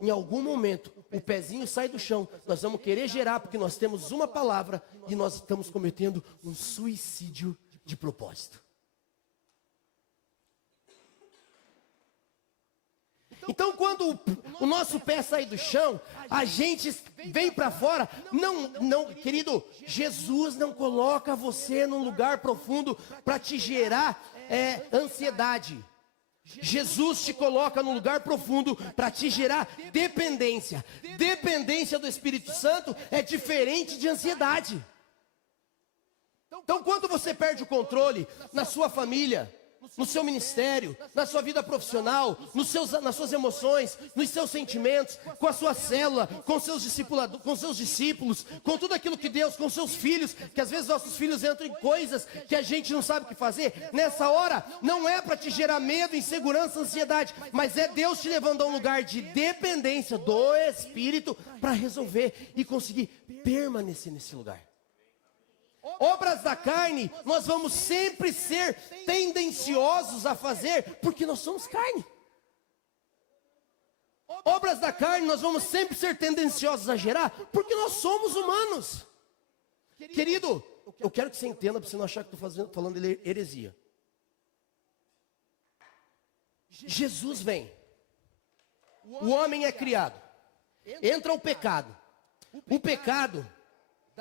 em algum momento, o pezinho sai do chão, nós vamos querer gerar, porque nós temos uma palavra e nós estamos cometendo um suicídio de propósito. Então, quando o nosso pé sai do chão, a gente vem para fora. Não, querido, Jesus não coloca você num lugar profundo para te gerar ansiedade. Jesus te coloca num lugar profundo para te gerar dependência. Dependência do Espírito Santo é diferente de ansiedade. Então, quando você perde o controle na sua família, no seu ministério, na sua vida profissional, nas suas emoções, nos seus sentimentos, com a sua célula, com seus discípulos, com tudo aquilo que Deus, com seus filhos, que às vezes nossos filhos entram em coisas que a gente não sabe o que fazer. Nessa hora, não é para te gerar medo, insegurança, ansiedade, mas é Deus te levando a um lugar de dependência do Espírito para resolver e conseguir permanecer nesse lugar. Obras da carne, nós vamos sempre ser tendenciosos a fazer, porque nós somos carne. Obras da carne, nós vamos sempre ser tendenciosos a gerar, porque nós somos humanos. Querido, eu quero que você entenda, para você não achar que estou falando heresia. Jesus vem, o homem é criado, entra o pecado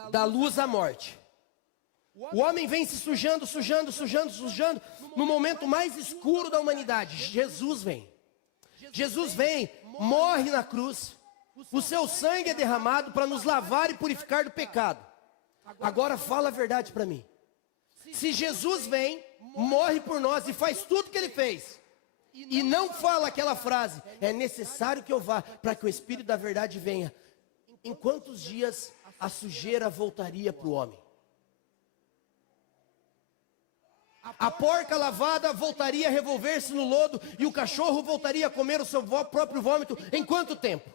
dá luz à morte. O homem vem se sujando, no momento mais escuro da humanidade. Jesus vem, morre na cruz. O seu sangue é derramado para nos lavar e purificar do pecado. Agora fala a verdade para mim. Se Jesus vem, morre por nós e faz tudo que Ele fez, e não fala aquela frase, é necessário que eu vá para que o Espírito da verdade venha, em quantos dias a sujeira voltaria para o homem? A porca lavada voltaria a revolver-se no lodo e o cachorro voltaria a comer o seu próprio vômito em quanto tempo?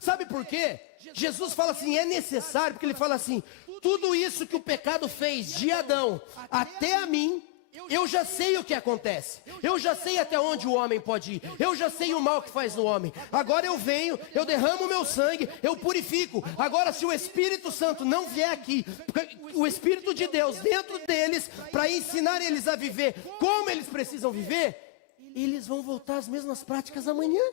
Sabe por quê? Jesus fala assim, é necessário, porque Ele fala assim, tudo isso que o pecado fez de Adão até a mim, eu já sei o que acontece. Eu já sei até onde o homem pode ir. Eu já sei o mal que faz no homem. Agora eu venho, eu derramo o meu sangue, eu purifico. Agora se o Espírito Santo não vier aqui, o Espírito de Deus dentro deles, para ensinar eles a viver como eles precisam viver, eles vão voltar às mesmas práticas amanhã.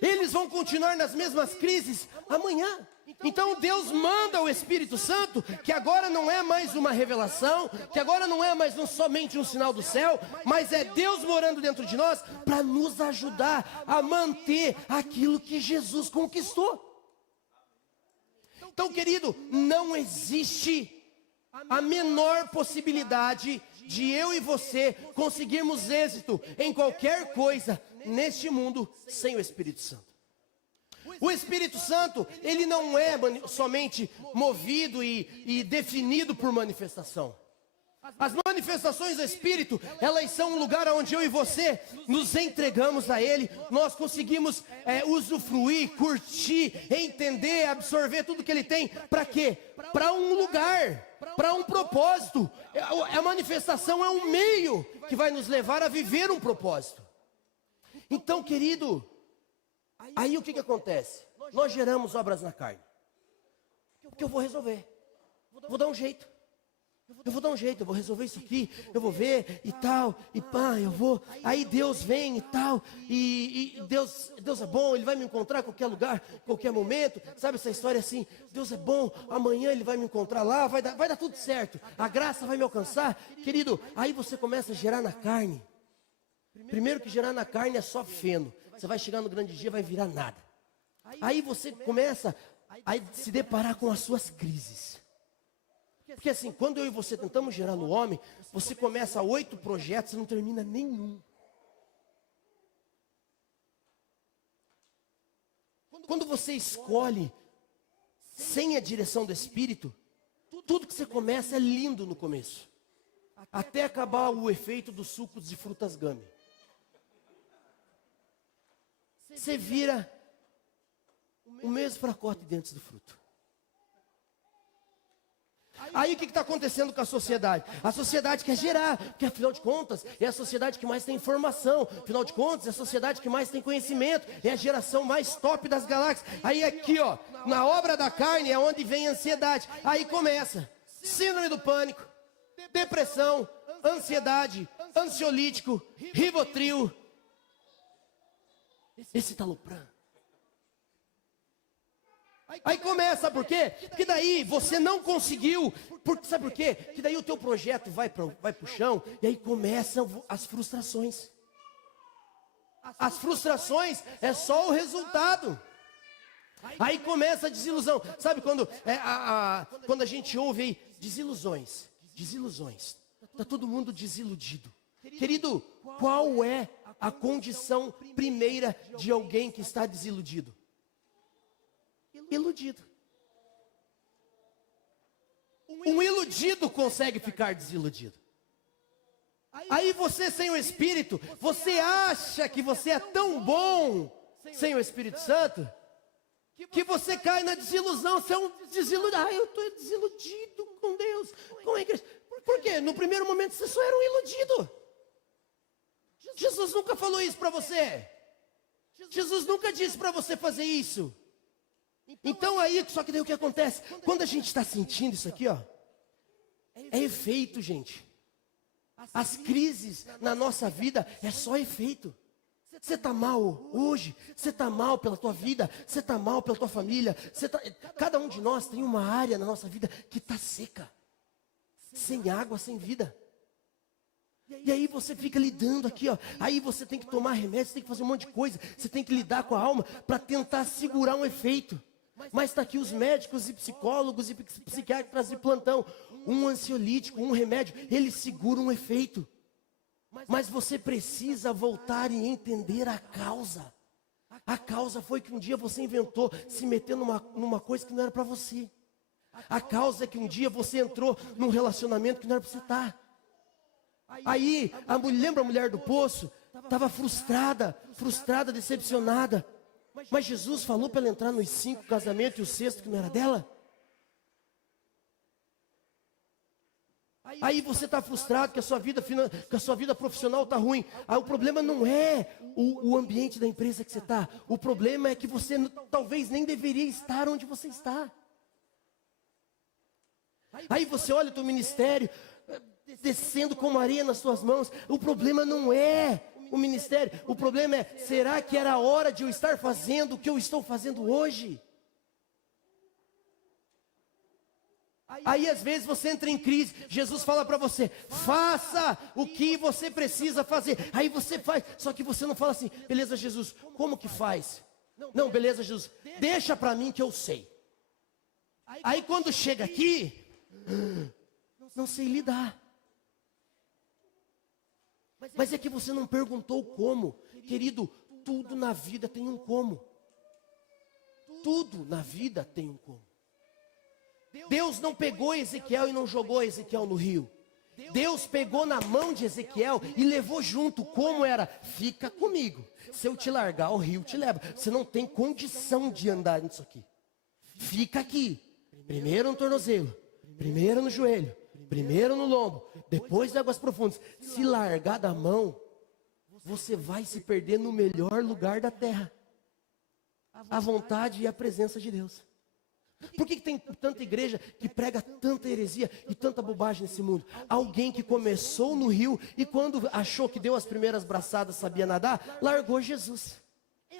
Eles vão continuar nas mesmas crises amanhã. Então Deus manda o Espírito Santo, que agora não é mais uma revelação, que agora não é mais somente um sinal do céu, mas é Deus morando dentro de nós para nos ajudar a manter aquilo que Jesus conquistou. Então, querido, não existe a menor possibilidade de eu e você conseguirmos êxito em qualquer coisa neste mundo sem o Espírito Santo. O Espírito Santo, ele não é somente movido e definido por manifestação. As manifestações do Espírito, elas são um lugar onde eu e você nos entregamos a Ele, nós conseguimos usufruir, curtir, entender, absorver tudo que Ele tem. Para quê? Para um lugar, para um propósito. A manifestação é um meio que vai nos levar a viver um propósito. Então, querido, aí o que acontece? Nós geramos obras na carne. Porque eu vou resolver, vou dar um jeito. Eu vou dar um jeito, eu vou resolver isso aqui, eu vou ver e tal, e pá, eu vou. Aí Deus vem e tal, e Deus é bom, Ele vai me encontrar em qualquer lugar, em qualquer momento. Sabe essa história assim? Deus é bom, amanhã Ele vai me encontrar lá, vai dar tudo certo, a graça vai me alcançar. Querido, aí você começa a gerar na carne. Primeiro que gerar na carne é só feno. Você vai chegar no grande dia, vai virar nada. Aí você começa a se deparar com as suas crises. Porque assim, quando eu e você tentamos gerar no homem, você começa 8 projetos e não termina nenhum. Quando você escolhe sem a direção do Espírito, tudo que você começa é lindo no começo. Até acabar o efeito dos sucos de frutas gummy. Você vira o mesmo fracote dentro do fruto. Aí o que está acontecendo com a sociedade? A sociedade quer gerar, porque afinal de contas é a sociedade que mais tem informação, afinal de contas é a sociedade que mais tem conhecimento, é a geração mais top das galáxias. Aí aqui ó, na obra da carne é onde vem a ansiedade. Aí começa síndrome do pânico, depressão, ansiedade, ansiolítico, Rivotril, escitalopram. Aí começa, por quê? Porque daí você não conseguiu, sabe por quê? Que daí o teu projeto vai pro chão, e aí começam as frustrações. As frustrações é só o resultado. Aí começa a desilusão. Sabe quando a gente ouve aí, desilusões. Está todo mundo desiludido. Querido, qual é a condição primeira de alguém que está desiludido? Iludido. Um iludido consegue ficar desiludido. Aí você sem o Espírito, você acha que você é tão bom sem o Espírito Santo, que você cai na desilusão. Você é um desiludido. Eu estou desiludido com Deus, com a igreja. Por quê? No primeiro momento você só era um iludido. Jesus nunca falou isso para você. Jesus nunca disse para você fazer isso. Então aí, só que daí o que acontece? Quando a gente está sentindo isso aqui, ó, é efeito, gente. As crises na nossa vida é só efeito. Você está mal hoje, você está mal pela tua vida, você está mal pela tua família. Cada um de nós tem uma área na nossa vida que está seca, sem água, sem vida. E aí você fica lidando aqui, ó. Aí você tem que tomar remédio, você tem que fazer um monte de coisa. Você tem que lidar com a alma para tentar segurar um efeito. Mas está aqui os médicos e psicólogos e psiquiatras de plantão. Um ansiolítico, um remédio, ele segura um efeito. Mas você precisa voltar e entender a causa. A causa foi que um dia você inventou se meter numa coisa que não era para você. A causa é que um dia você entrou num relacionamento que não era para você estar. Aí, lembra a mulher do poço? Estava frustrada, decepcionada. Mas Jesus falou para ela entrar nos 5 casamentos e o 6º que não era dela? Aí você está frustrado que a sua vida profissional está ruim. Aí o problema não é o ambiente da empresa que você está. O problema é que você talvez nem deveria estar onde você está. Aí você olha o teu ministério descendo como areia nas suas mãos. O problema não é o ministério. O problema é, será que era a hora de eu estar fazendo o que eu estou fazendo hoje? Aí às vezes você entra em crise, Jesus fala para você, faça o que você precisa fazer. Aí você faz, só que você não fala assim, beleza Jesus, como que faz? Não, beleza Jesus, deixa para mim que eu sei. Aí quando chega aqui, não sei lidar. Mas é que você não perguntou como. Querido, tudo na vida tem um como. Tudo na vida tem um como. Deus não pegou Ezequiel e não jogou Ezequiel no rio. Deus pegou na mão de Ezequiel e levou junto. Como era? Fica comigo. Se eu te largar, o rio te leva. Você não tem condição de andar nisso aqui. Fica aqui. Primeiro no tornozelo, primeiro no joelho, primeiro no lombo, depois de águas profundas. Se largar da mão, você vai se perder no melhor lugar da terra. A vontade e a presença de Deus. Por que tem tanta igreja que prega tanta heresia e tanta bobagem nesse mundo? Alguém que começou no rio e quando achou que deu as primeiras braçadas, sabia nadar, largou Jesus.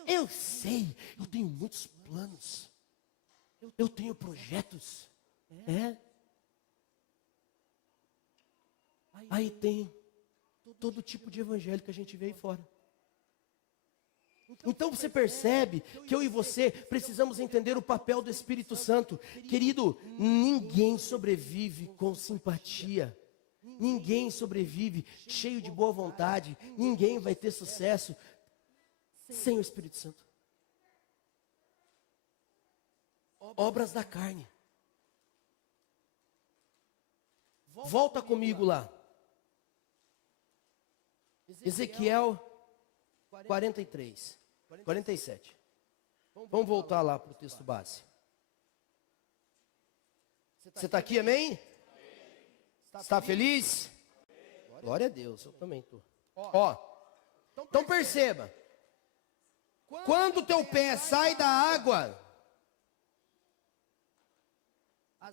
Eu sei, eu tenho muitos planos. Eu tenho projetos. Aí tem todo tipo de evangelho que a gente vê aí fora. Então você percebe que eu e você precisamos entender o papel do Espírito Santo. Querido, ninguém sobrevive com simpatia. Ninguém sobrevive cheio de boa vontade. Ninguém vai ter sucesso sem o Espírito Santo. Obras da carne. Volta comigo lá. Ezequiel 43, 47. Vamos voltar lá para o texto base. Você está aqui, amém? Está feliz? Glória a Deus, eu também estou. Ó, então perceba. Quando o teu pé sai da água,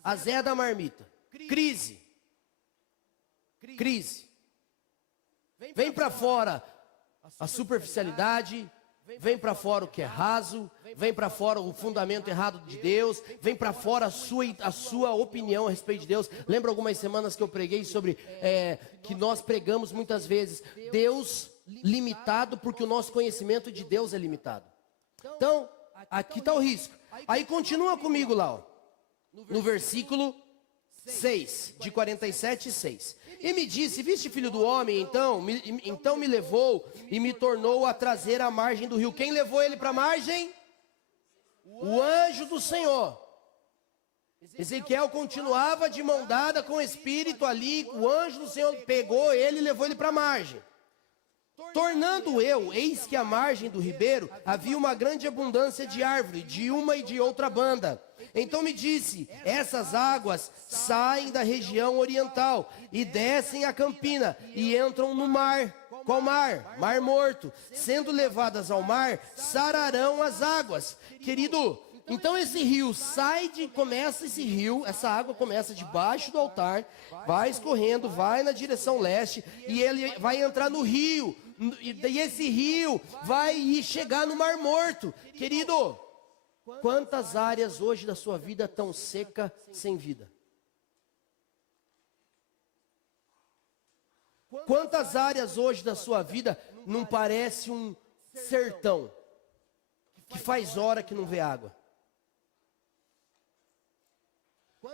azeda a marmita. Crise. Vem para fora a superficialidade, vem para fora o que é raso, vem para fora o fundamento errado de Deus, vem para fora a sua opinião a respeito de Deus. Lembra algumas semanas que eu preguei sobre que nós pregamos muitas vezes Deus limitado porque o nosso conhecimento de Deus é limitado. Então, aqui está o risco. Aí continua comigo lá, ó, no versículo 6, de 47 e 6. E me disse, viste filho do homem, então me levou e me tornou a trazer à margem do rio. Quem levou ele para a margem? O anjo do Senhor. Ezequiel continuava de mão dada com o Espírito ali, o anjo do Senhor pegou ele e levou ele para a margem. Tornando eu, eis que à margem do ribeiro havia uma grande abundância de árvore, de uma e de outra banda. Então me disse, essas águas saem da região oriental e descem a campina e entram no mar. Qual mar? Mar Morto. Sendo levadas ao mar, sararão as águas. Querido, então esse rio essa água começa debaixo do altar, vai escorrendo, vai na direção leste e ele vai entrar no rio. E esse rio vai chegar no Mar Morto. Querido, quantas áreas hoje da sua vida estão secas, sem vida? Quantas áreas hoje da sua vida não parece um sertão, que faz hora que não vê água?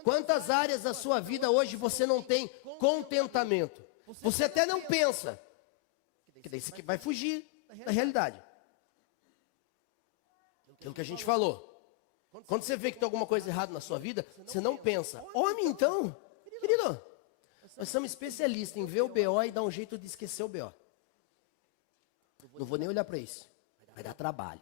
Quantas áreas da sua vida hoje você não tem contentamento? Você até não pensa, que daí você vai fugir da realidade. Aquilo que a gente falou. Quando você vê que tem alguma coisa errada na sua vida, você não pensa. Homem, então, querido, nós somos especialistas em ver o BO e dar um jeito de esquecer o BO. Não vou nem olhar para isso. Vai dar trabalho.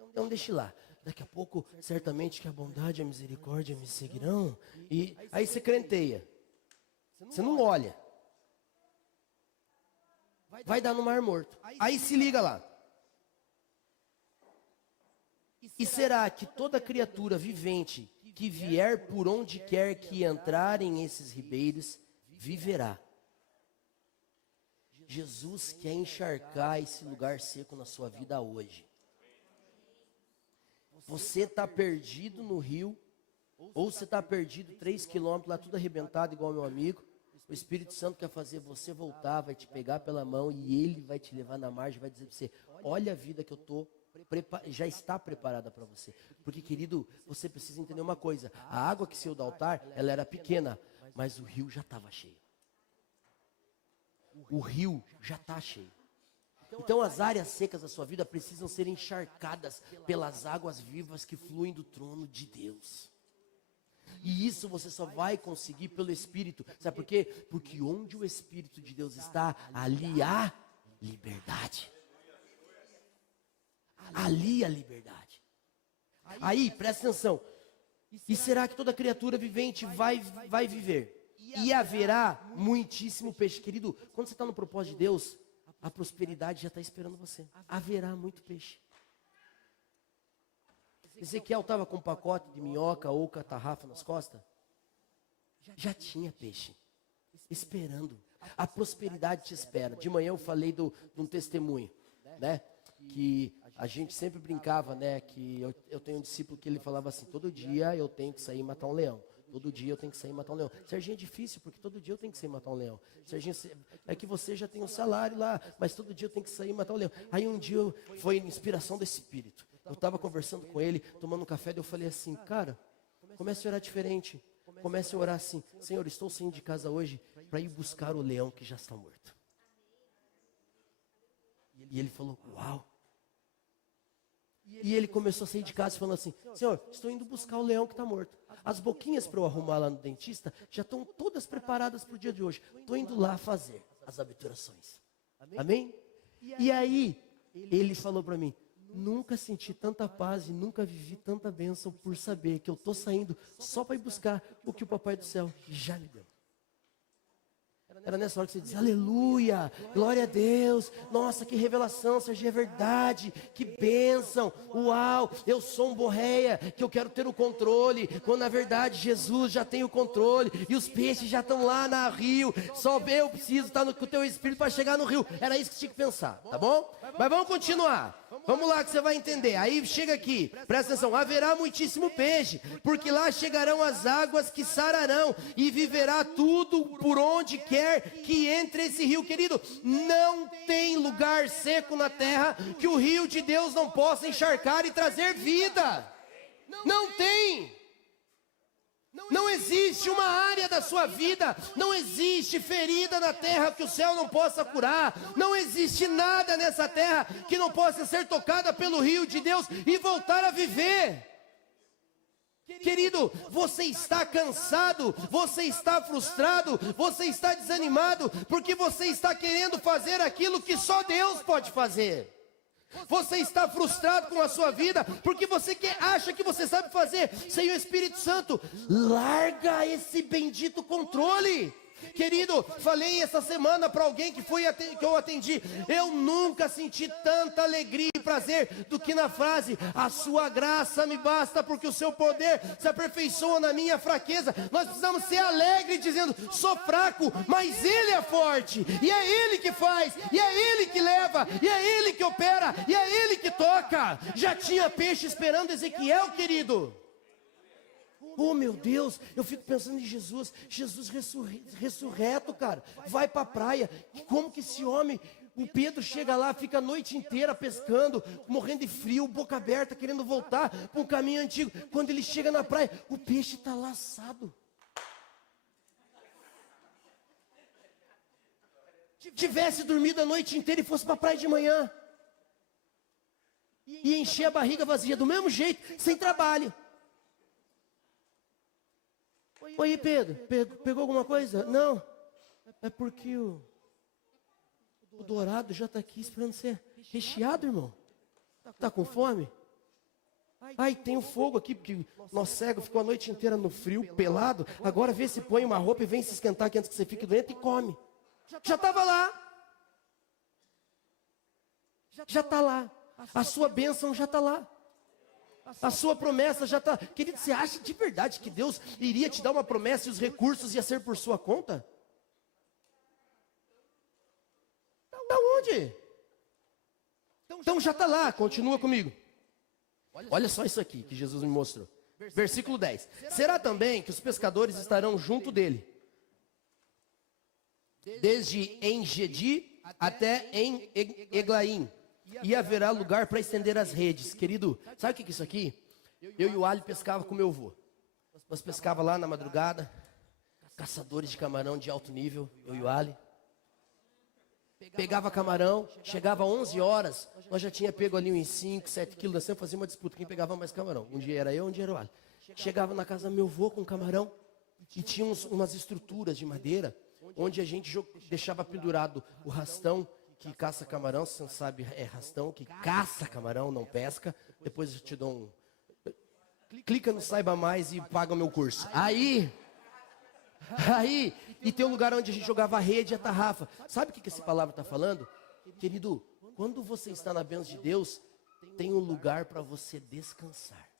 Então deixe lá. Daqui a pouco, certamente que a bondade e a misericórdia me seguirão. E aí você crenteia. Você não olha. Vai dar no Mar Morto. Aí se liga lá. E será que toda criatura vivente que vier por onde quer que entrarem esses ribeiros, viverá? Jesus quer encharcar esse lugar seco na sua vida hoje. Você está perdido no rio, Ou você está perdido 3 quilômetros lá, tudo arrebentado, igual meu amigo. O Espírito Santo quer fazer você voltar, vai te pegar pela mão e ele vai te levar na margem, vai dizer para você, olha a vida que eu estou, já está preparada para você. Porque, querido, você precisa entender uma coisa, a água que saiu do altar, ela era pequena, mas o rio já estava cheio. O rio já está cheio. Então as áreas secas da sua vida precisam ser encharcadas pelas águas vivas que fluem do trono de Deus. E isso você só vai conseguir pelo Espírito. Sabe por quê? Porque onde o Espírito de Deus está, ali há liberdade. Ali há liberdade. Aí, presta atenção. E será que toda criatura vivente vai viver? E haverá muitíssimo peixe. Querido, quando você está no propósito de Deus, a prosperidade já está esperando você. Haverá muito peixe. Ezequiel estava com um pacote de minhoca ou catarrafa nas costas. Já tinha peixe. Esperando. A prosperidade te espera. De manhã eu falei de um testemunho, né? Que a gente sempre brincava, né? Que eu tenho um discípulo que ele falava assim, todo dia eu tenho que sair e matar um leão. Todo dia eu tenho que sair e matar um leão. Serginho, é difícil, porque todo dia eu tenho que sair e matar um leão. Serginho, é que você já tem um salário lá, mas todo dia eu tenho que sair e matar um leão. Aí um dia foi inspiração do Espírito. Eu estava conversando com ele, tomando um café, e eu falei assim, cara, comece a orar diferente. Comece a orar assim, Senhor, estou saindo de casa hoje para ir buscar o leão que já está morto. E ele falou, uau. E ele começou a sair de casa falando assim, Senhor, estou indo buscar o leão que está morto. As boquinhas para eu arrumar lá no dentista já estão todas preparadas para o dia de hoje. Estou indo lá fazer as obturações. Amém? E aí, ele falou para mim, nunca senti tanta paz e nunca vivi tanta bênção por saber que eu estou saindo só para ir buscar o que o Papai do Céu já me deu. Era nessa hora que você dizia, aleluia, glória a Deus, nossa, que revelação, Serginho, é verdade, que bênção, uau, eu sou um borréia, que eu quero ter o controle, quando na verdade Jesus já tem o controle, e os peixes já estão lá no rio, só eu preciso estar com o teu espírito para chegar no rio, era isso que você tinha que pensar, tá bom? Mas vamos continuar. Vamos lá que você vai entender. Aí chega aqui, presta atenção. Haverá muitíssimo peixe, porque lá chegarão as águas que sararão, e viverá tudo por onde quer que entre esse rio. Querido, não tem lugar seco na terra que o rio de Deus não possa encharcar e trazer vida. Não tem. Não existe uma área da sua vida, não existe ferida na terra que o céu não possa curar, não existe nada nessa terra que não possa ser tocada pelo rio de Deus e voltar a viver. Querido, você está cansado, você está frustrado, você está desanimado, porque você está querendo fazer aquilo que só Deus pode fazer. Você está frustrado com a sua vida, porque você acha que você sabe fazer. Sem o Espírito Santo, larga esse bendito controle. Querido, falei essa semana para alguém que eu atendi, eu nunca senti tanta alegria e prazer do que na frase, a sua graça me basta, porque o seu poder se aperfeiçoa na minha fraqueza. Nós precisamos ser alegres dizendo, sou fraco, mas Ele é forte, e é Ele que faz, e é Ele que leva, e é Ele que opera, e é Ele que toca. Já tinha peixe esperando Ezequiel, querido. Oh meu Deus, eu fico pensando em Jesus, Jesus ressurreto, cara, vai para a praia. Como que esse homem, o Pedro chega lá, fica a noite inteira pescando, morrendo de frio, boca aberta, querendo voltar para um caminho antigo. Quando ele chega na praia, o peixe está laçado. Tivesse dormido a noite inteira e fosse para a praia de manhã, e encher a barriga vazia, do mesmo jeito, sem trabalho. Oi, Pedro, pegou alguma coisa? Não, é porque o dourado já está aqui esperando ser recheado, irmão. Está com fome? Ai, tem um fogo aqui, porque nós cego ficou a noite inteira no frio, pelado. Agora vê se põe uma roupa e vem se esquentar aqui antes que você fique doente e come. Já estava lá. Já está lá. A sua bênção já está lá. A sua promessa já está. Querido, você acha de verdade que Deus iria te dar uma promessa e os recursos ia ser por sua conta? Da onde? Então já está lá, continua comigo. Olha só isso aqui que Jesus me mostrou. Versículo 10. Será também que os pescadores estarão junto dele, desde En-Gedi até em Eglaim, e haverá lugar para estender as redes. Querido, sabe o que é isso aqui? Eu e o Ali pescava com meu avô. Nós pescava lá na madrugada, caçadores de camarão de alto nível, eu e o Ali. Pegava camarão, chegava às 11 horas, nós já tinha pego ali uns 5, 7 quilos, nós sempre fazia uma disputa, quem pegava mais camarão. Um dia era eu, um dia era o Ali. Chegava na casa do meu avô com camarão, e tinha umas estruturas de madeira, onde a gente deixava pendurado o rastão que caça camarão. Se você não sabe, é rastão que caça camarão, não pesca. Depois eu te dou um... Clica no Saiba Mais e paga o meu curso. Aí, e tem um lugar onde a gente jogava a rede e a tarrafa. Sabe o que essa palavra está falando? Querido, quando você está na bênção de Deus, tem um lugar para você descansar.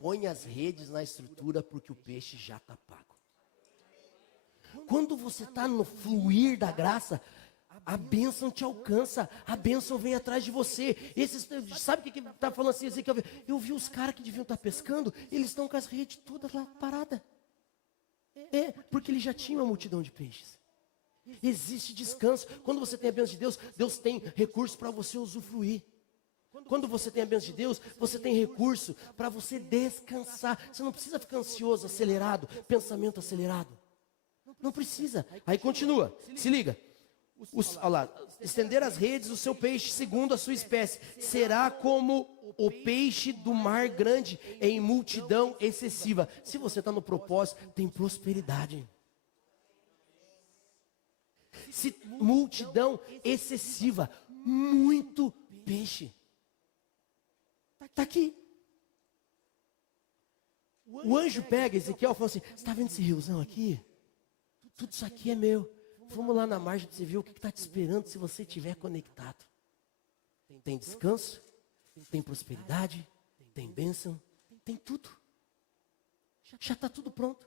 Põe as redes na estrutura, porque o peixe já está pago. Quando você está no fluir da graça, a bênção te alcança, a bênção vem atrás de você. Sabe o que está falando assim? Eu vi os caras que deviam estar pescando, eles estão com as redes todas lá paradas. Porque ele já tinha uma multidão de peixes. Existe descanso. Quando você tem a bênção de Deus, Deus tem recurso para você usufruir. Quando você tem a bênção de Deus, você tem recurso para você descansar. Você não precisa ficar ansioso, acelerado, pensamento acelerado. Não precisa. Aí continua, se liga. Olha lá, estender as redes, o seu peixe segundo a sua espécie será como o peixe do mar grande em multidão excessiva. Se você está no propósito, tem prosperidade. Multidão excessiva, muito peixe. Está aqui. O anjo pega Ezequiel e fala assim: você está vendo esse riozão aqui? Tudo isso aqui é meu. Vamos lá na margem, você viu o que está te esperando se você estiver conectado. Tem descanso, tem prosperidade, tem bênção, tem tudo. Já está tudo pronto.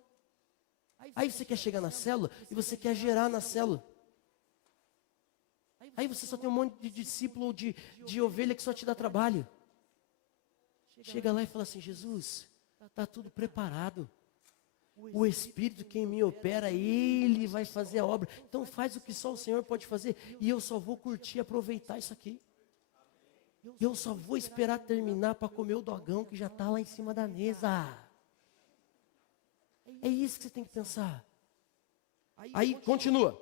Aí você quer chegar na célula e você quer gerar na célula. Aí você só tem um monte de discípulo ou de ovelha que só te dá trabalho. Chega lá e fala assim: Jesus, está tudo preparado. O Espírito que em mim opera, Ele vai fazer a obra. Então faz o que só o Senhor pode fazer. E eu só vou curtir e aproveitar isso aqui. Eu só vou esperar terminar para comer o dogão que já está lá em cima da mesa. É isso que você tem que pensar. Aí continua.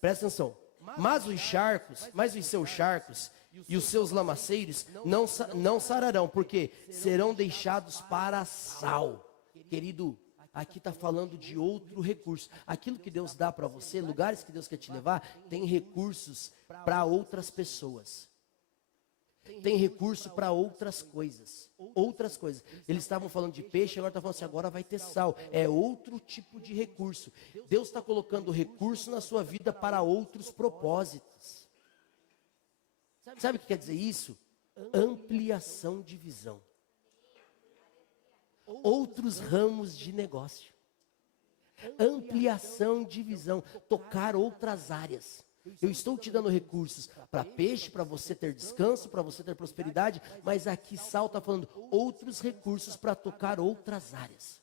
Presta atenção. Mas os seus charcos e os seus lamaceiros não sararão, porque serão deixados para sal. Querido, aqui está falando de outro recurso. Aquilo que Deus dá para você, lugares que Deus quer te levar, tem recursos para outras pessoas. Tem recurso para outras coisas. Outras coisas. Eles estavam falando de peixe, agora está falando assim: agora vai ter sal. É outro tipo de recurso. Deus está colocando recurso na sua vida para outros propósitos. Sabe o que quer dizer isso? Ampliação de visão. Outros ramos de negócio. Ampliação de visão. Tocar outras áreas. Eu estou te dando recursos para peixe, para você ter descanso, para você ter prosperidade, mas aqui Sal está falando outros recursos para tocar outras áreas.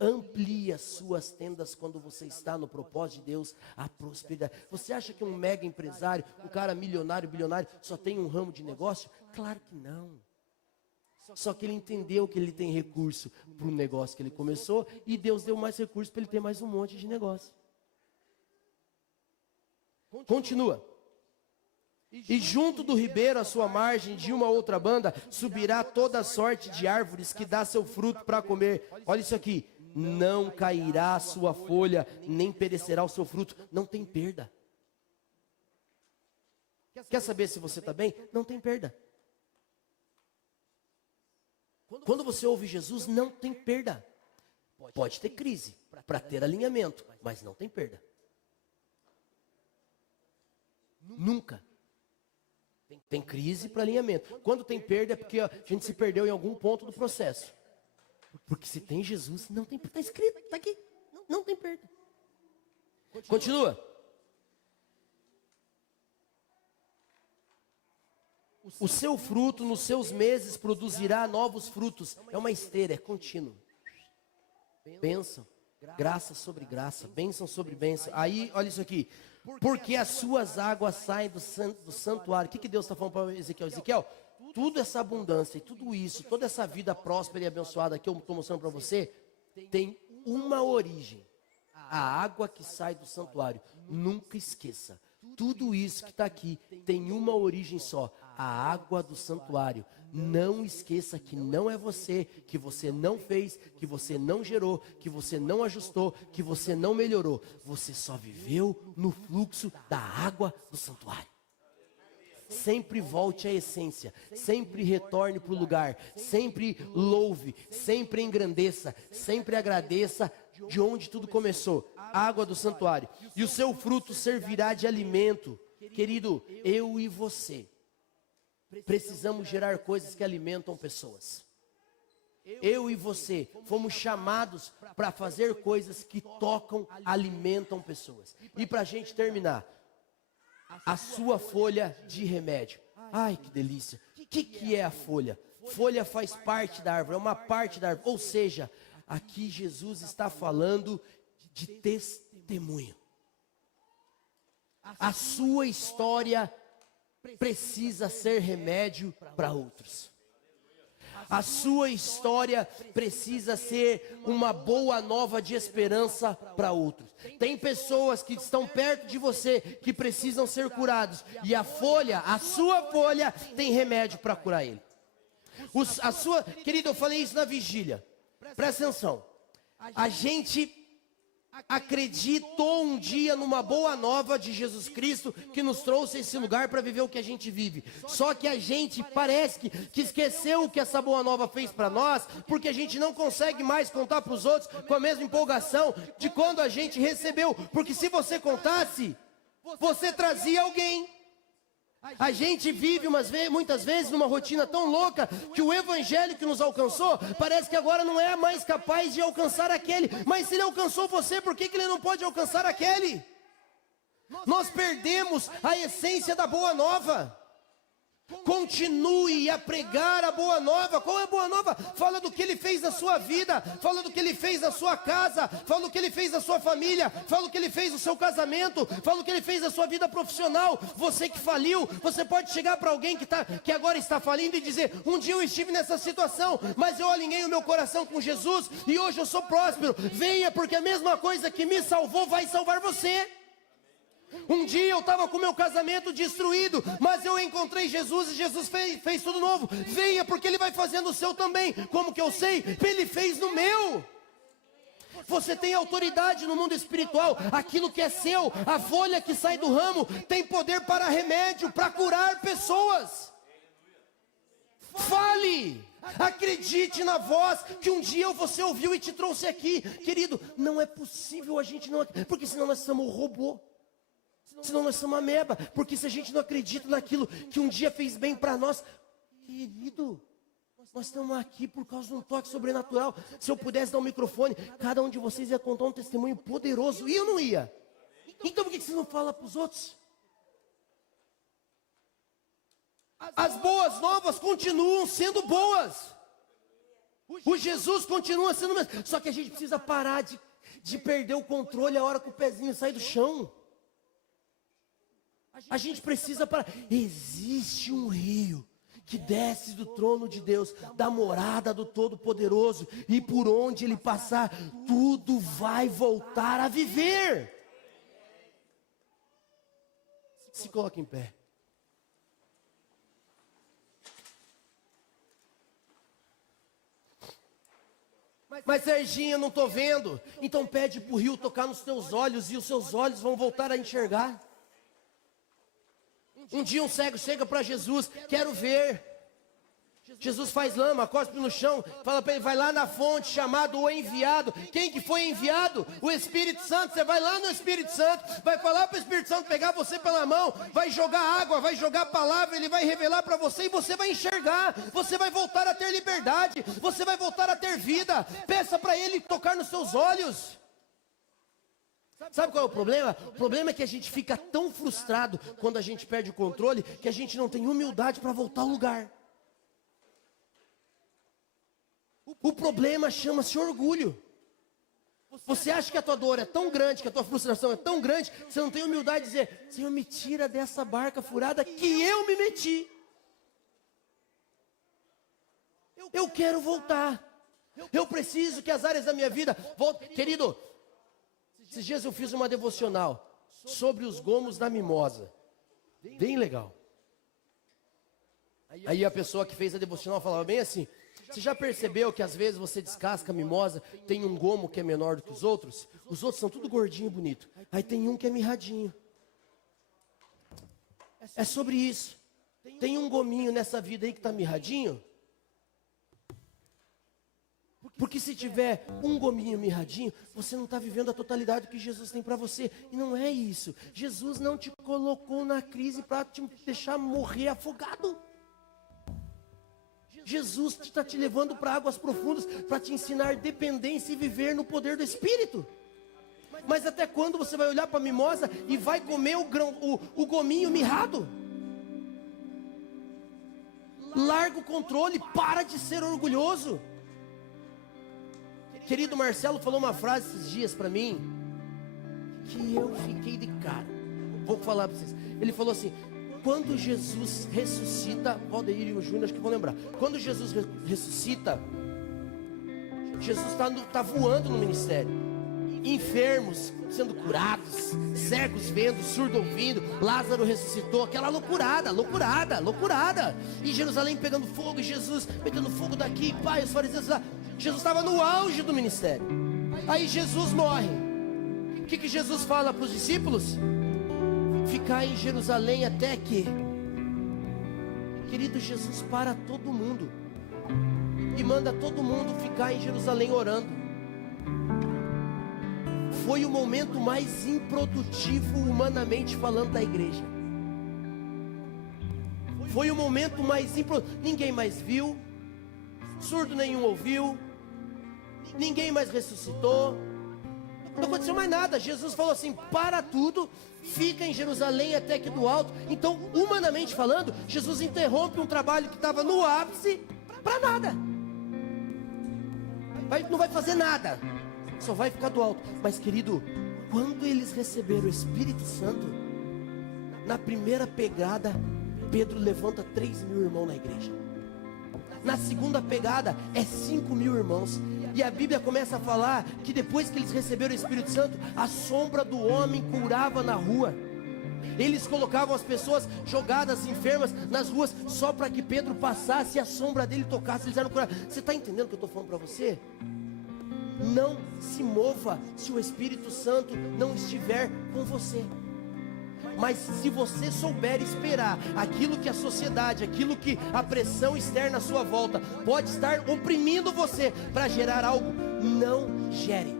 Amplia suas tendas quando você está no propósito de Deus, a prosperidade. Você acha que um mega empresário, um cara milionário, bilionário, só tem um ramo de negócio? Claro que não. Só que ele entendeu que ele tem recurso para o negócio que ele começou e Deus deu mais recursos para ele ter mais um monte de negócio. Continua. E junto do ribeiro, à sua margem, de uma outra banda, subirá toda sorte de árvores que dá seu fruto para comer. Olha isso aqui. Não cairá a sua folha, nem perecerá o seu fruto. Não tem perda. Quer saber se você está bem? Não tem perda. Quando você ouve Jesus, não tem perda. Pode ter crise para ter alinhamento, mas não tem perda. Nunca. Tem crise para alinhamento. Quando tem perda é porque a gente se perdeu em algum ponto do processo. Porque se tem Jesus, não tem perda. Está escrito, está aqui. Não tem perda. Continua. O seu fruto nos seus meses produzirá novos frutos. É uma esteira, é contínuo. Bênção, graça sobre graça, bênção sobre bênção. Aí, olha isso aqui. Porque as suas águas saem do santuário. O que Deus está falando para Ezequiel? Ezequiel, tudo essa abundância e tudo isso, toda essa vida próspera e abençoada que eu estou mostrando para você, tem uma origem. A água que sai do santuário. Nunca esqueça. Tudo isso que está aqui tem uma origem só. A água do santuário. Não esqueça que não é você, que você não fez, que você não gerou, que você não ajustou, que você não melhorou. Você só viveu no fluxo da água do santuário. Sempre volte à essência, sempre retorne para o lugar, sempre louve, sempre engrandeça, sempre agradeça de onde tudo começou, água do santuário. E o seu fruto servirá de alimento. Querido, eu e você precisamos gerar coisas que alimentam pessoas. Eu e você fomos chamados para fazer coisas que tocam, alimentam pessoas. E para a gente terminar, a sua folha de remédio. Ai, que delícia. O que é a folha? Folha faz parte da árvore, é uma parte da árvore. Ou seja, aqui Jesus está falando de testemunho. A sua história precisa ser remédio para outros. A sua história precisa ser uma boa nova de esperança para outros. Tem pessoas que estão perto de você que precisam ser curados. E a sua folha, tem remédio para curar ele. Querido, eu falei isso na vigília. Presta atenção. A gente acreditou um dia numa boa nova de Jesus Cristo que nos trouxe esse lugar para viver o que a gente vive. Só que a gente parece que esqueceu o que essa boa nova fez para nós, porque a gente não consegue mais contar para os outros com a mesma empolgação de quando a gente recebeu. Porque se você contasse, você trazia alguém. A gente vive muitas vezes numa rotina tão louca que o evangelho que nos alcançou parece que agora não é mais capaz de alcançar aquele. Mas se ele alcançou você, por que ele não pode alcançar aquele? Nós perdemos a essência da boa nova. Continue a pregar a boa nova. Qual é a boa nova? Fala do que ele fez na sua vida, fala do que ele fez na sua casa, fala do que ele fez na sua família, fala do que ele fez no seu casamento, fala do que ele fez na sua vida profissional. Você que faliu, você pode chegar para alguém que agora está falindo e dizer: um dia eu estive nessa situação, mas eu alinhei o meu coração com Jesus e hoje eu sou próspero. Venha, porque a mesma coisa que me salvou vai salvar você. Um dia eu estava com meu casamento destruído, mas eu encontrei Jesus e Jesus fez tudo novo. Venha, porque ele vai fazendo o seu também. Como que eu sei? Ele fez no meu. Você tem autoridade no mundo espiritual. Aquilo que é seu, a folha que sai do ramo, tem poder para remédio, para curar pessoas. Fale, acredite na voz que um dia você ouviu e te trouxe aqui. Querido, não é possível a gente não... Porque senão nós somos um robô. Senão nós somos ameba. Porque se a gente não acredita naquilo que um dia fez bem para nós, querido, nós estamos aqui por causa de um toque sobrenatural. Se eu pudesse dar um microfone, cada um de vocês ia contar um testemunho poderoso. E eu não ia. Então por que você não fala para os outros? As boas novas continuam sendo boas. O Jesus continua sendo o mesmo. Só que a gente precisa parar de perder o controle a hora que o pezinho sai do chão. A gente precisa parar. Existe um rio que desce do trono de Deus, da morada do Todo-Poderoso, e por onde ele passar, tudo vai voltar a viver. Se coloque em pé. Mas Serginho, eu não estou vendo. Então pede para o rio tocar nos teus olhos e os seus olhos vão voltar a enxergar. Um dia um cego chega para Jesus: quero ver. Jesus faz lama, cospe no chão, fala para ele: vai lá na fonte, chamado o enviado. Quem que foi enviado? O Espírito Santo. Você vai lá no Espírito Santo, vai falar para o Espírito Santo pegar você pela mão, vai jogar água, vai jogar a palavra, ele vai revelar para você e você vai enxergar. Você vai voltar a ter liberdade, você vai voltar a ter vida. Peça para ele tocar nos seus olhos. Sabe qual é o problema? O problema é que a gente fica tão frustrado quando a gente perde o controle que a gente não tem humildade para voltar ao lugar. O problema chama-se orgulho. Você acha que a tua dor é tão grande, que a tua frustração é tão grande, que você não tem humildade de dizer: Senhor, me tira dessa barca furada que eu me meti. Eu quero voltar. Eu preciso que as áreas da minha vida voltem. Querido, esses dias eu fiz uma devocional sobre os gomos da mimosa. Bem legal. Aí a pessoa que fez a devocional falava bem assim: você já percebeu que às vezes você descasca a mimosa, tem um gomo que é menor do que os outros são tudo gordinho e bonito. Aí tem um que é mirradinho. É sobre isso. Tem um gominho nessa vida aí que está mirradinho. Porque se tiver um gominho mirradinho, você não está vivendo a totalidade que Jesus tem para você. E não é isso. Jesus não te colocou na crise para te deixar morrer afogado. Jesus está te levando para águas profundas, para te ensinar dependência e viver no poder do Espírito. Mas até quando você vai olhar para a mimosa e vai comer o gominho mirrado? Larga o controle, para de ser orgulhoso. Querido Marcelo falou uma frase esses dias para mim, que eu fiquei de cara. Vou falar para vocês. Ele falou assim: quando Jesus ressuscita, Valdeir e o Júnior acho que vão lembrar. Quando Jesus ressuscita, Jesus está voando no ministério. Enfermos sendo curados, cegos vendo, surdo ouvindo, Lázaro ressuscitou, aquela loucurada. E Jerusalém pegando fogo, e Jesus metendo fogo daqui, pai, os fariseus lá. Jesus estava no auge do ministério. Aí Jesus morre. O que Jesus fala para os discípulos? Ficar em Jerusalém até que... Querido, Jesus para todo mundo e manda todo mundo ficar em Jerusalém orando. Foi o momento mais improdutivo humanamente falando da igreja. Foi o momento mais improdutivo. Ninguém mais viu, surdo nenhum ouviu, ninguém mais ressuscitou, não aconteceu mais nada. Jesus falou assim: para tudo, fica em Jerusalém até que do alto. Então, humanamente falando, Jesus interrompe um trabalho que estava no ápice para nada. Não vai fazer nada, só vai ficar do alto. Mas querido, quando eles receberam o Espírito Santo, na primeira pegada, Pedro levanta 3.000 irmãos na igreja. Na segunda pegada é 5.000 irmãos. E a Bíblia começa a falar que depois que eles receberam o Espírito Santo, a sombra do homem curava na rua. Eles colocavam as pessoas jogadas, enfermas, nas ruas, só para que Pedro passasse e a sombra dele tocasse, eles eram curados. Você está entendendo o que eu estou falando para você? Não se mova se o Espírito Santo não estiver com você. Mas se você souber esperar aquilo que a sociedade, aquilo que a pressão externa à sua volta pode estar oprimindo você para gerar algo, não gere.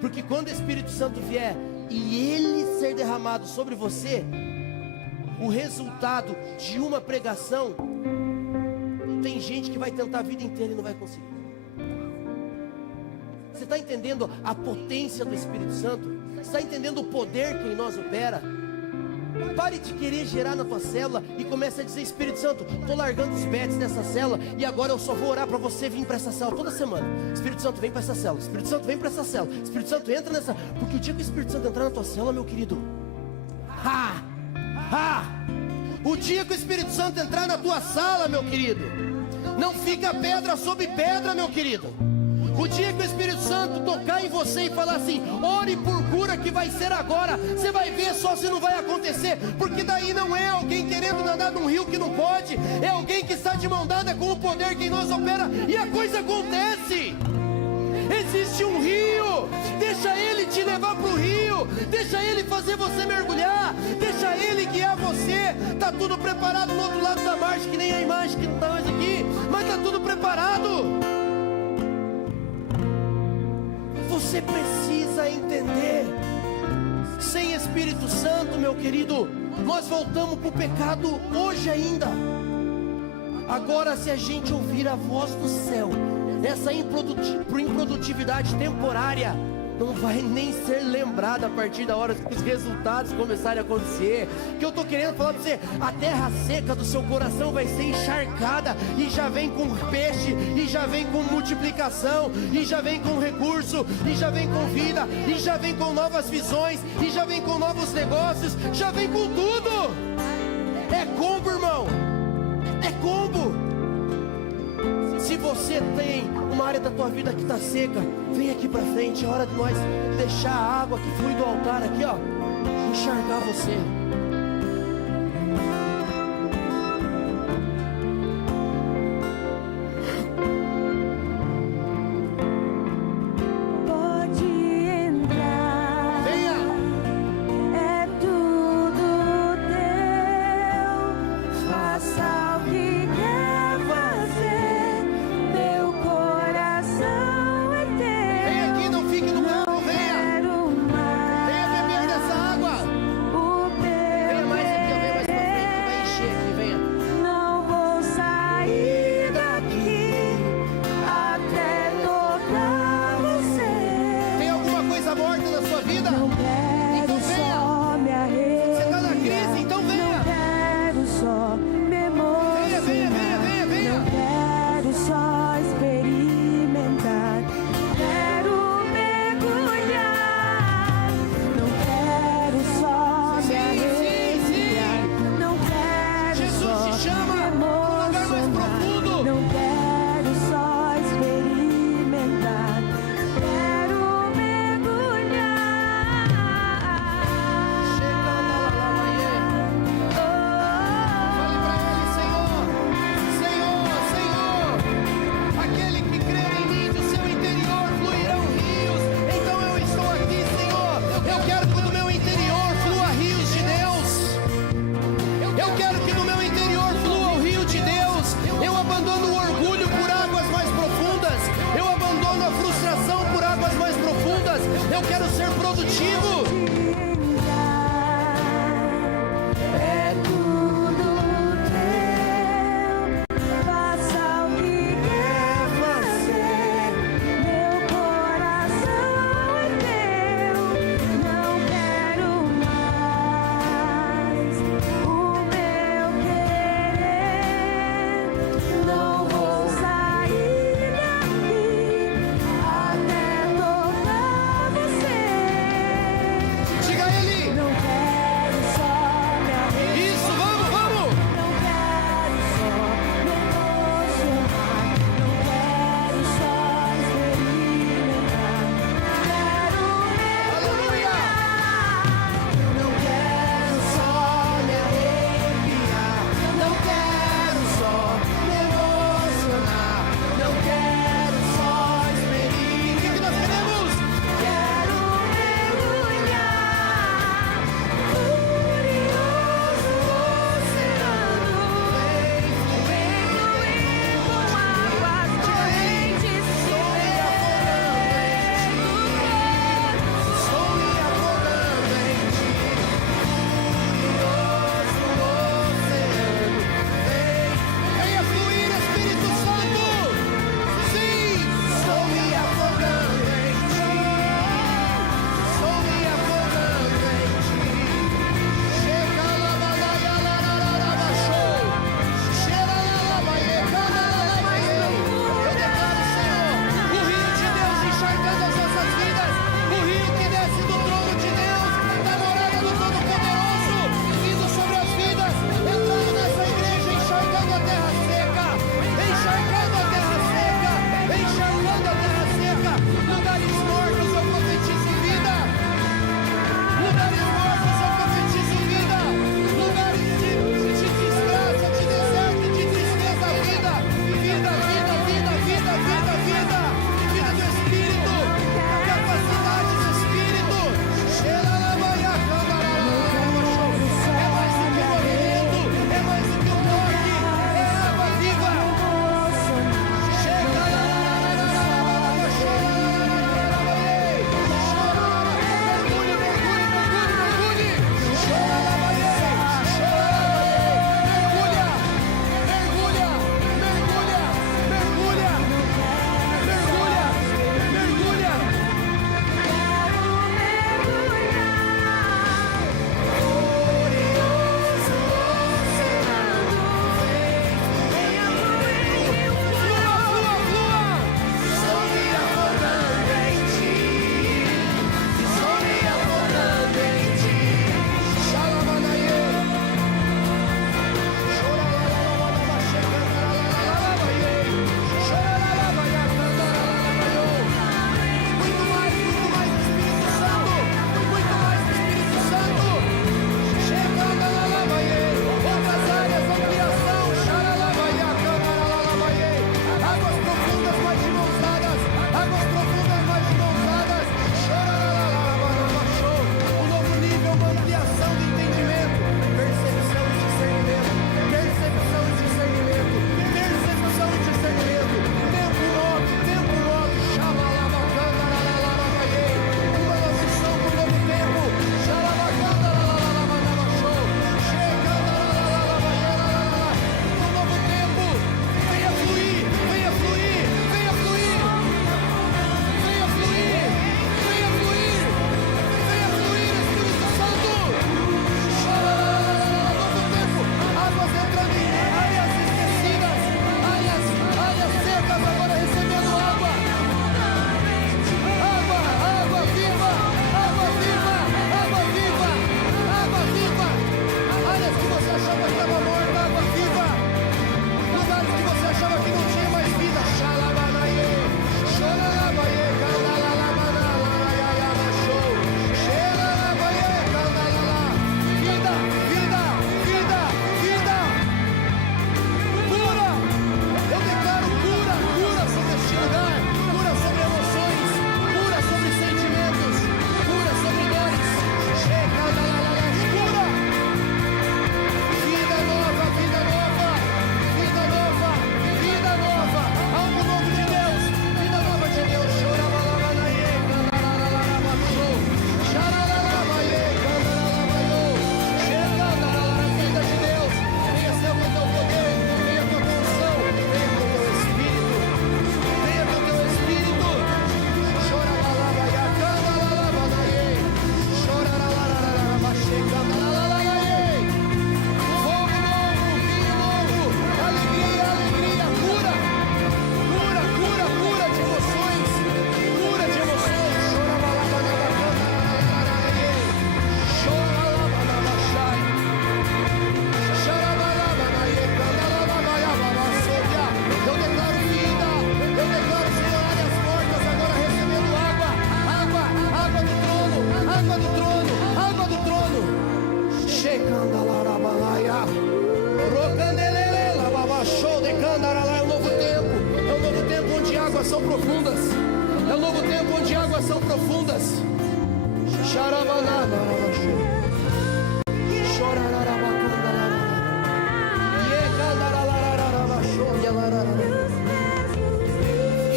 Porque quando o Espírito Santo vier e ele ser derramado sobre você, o resultado de uma pregação, tem gente que vai tentar a vida inteira e não vai conseguir. Você está entendendo a potência do Espírito Santo? Você está entendendo o poder que em nós opera? Pare de querer gerar na tua célula e comece a dizer: Espírito Santo, estou largando os bets dessa célula e agora eu só vou orar para você vir para essa célula toda semana. Espírito Santo, vem para essa célula. Espírito Santo, vem para essa célula. Espírito Santo, entra nessa. Porque o dia que o Espírito Santo entrar na tua célula, meu querido, o dia que o Espírito Santo entrar na tua sala, meu querido, não fica pedra sobre pedra, meu querido. O dia que o Espírito Santo tocar em você e falar assim: ore por cura que vai ser agora, você vai ver só se não vai acontecer. Porque daí não é alguém querendo nadar num rio que não pode, é alguém que está de mão dada com o poder que em nós opera, e a coisa acontece. Existe um rio, deixa ele te levar para o rio, deixa ele fazer você mergulhar, deixa ele guiar você. Está tudo preparado no outro lado da margem, que nem a imagem que não está mais aqui, mas está tudo preparado. Você precisa entender: sem Espírito Santo, meu querido, nós voltamos para o pecado hoje ainda. Agora, se a gente ouvir a voz do céu, essa improdutividade temporária, não vai nem ser lembrado a partir da hora que os resultados começarem a acontecer. Que eu tô querendo falar pra você, a terra seca do seu coração vai ser encharcada, e já vem com peixe, e já vem com multiplicação, e já vem com recurso, e já vem com vida, e já vem com novas visões, e já vem com novos negócios, já vem com tudo. É combo, irmão, é combo. Se você tem uma área da tua vida que está seca, vem aqui para frente. É hora de nós deixar a água que flui do altar aqui, ó, encharcar você. Eu quero ser produtivo. É tudo teu, faça o que quer fazer. Meu coração é teu, não quero mais o meu querer. Não vou sair daqui até tocar você.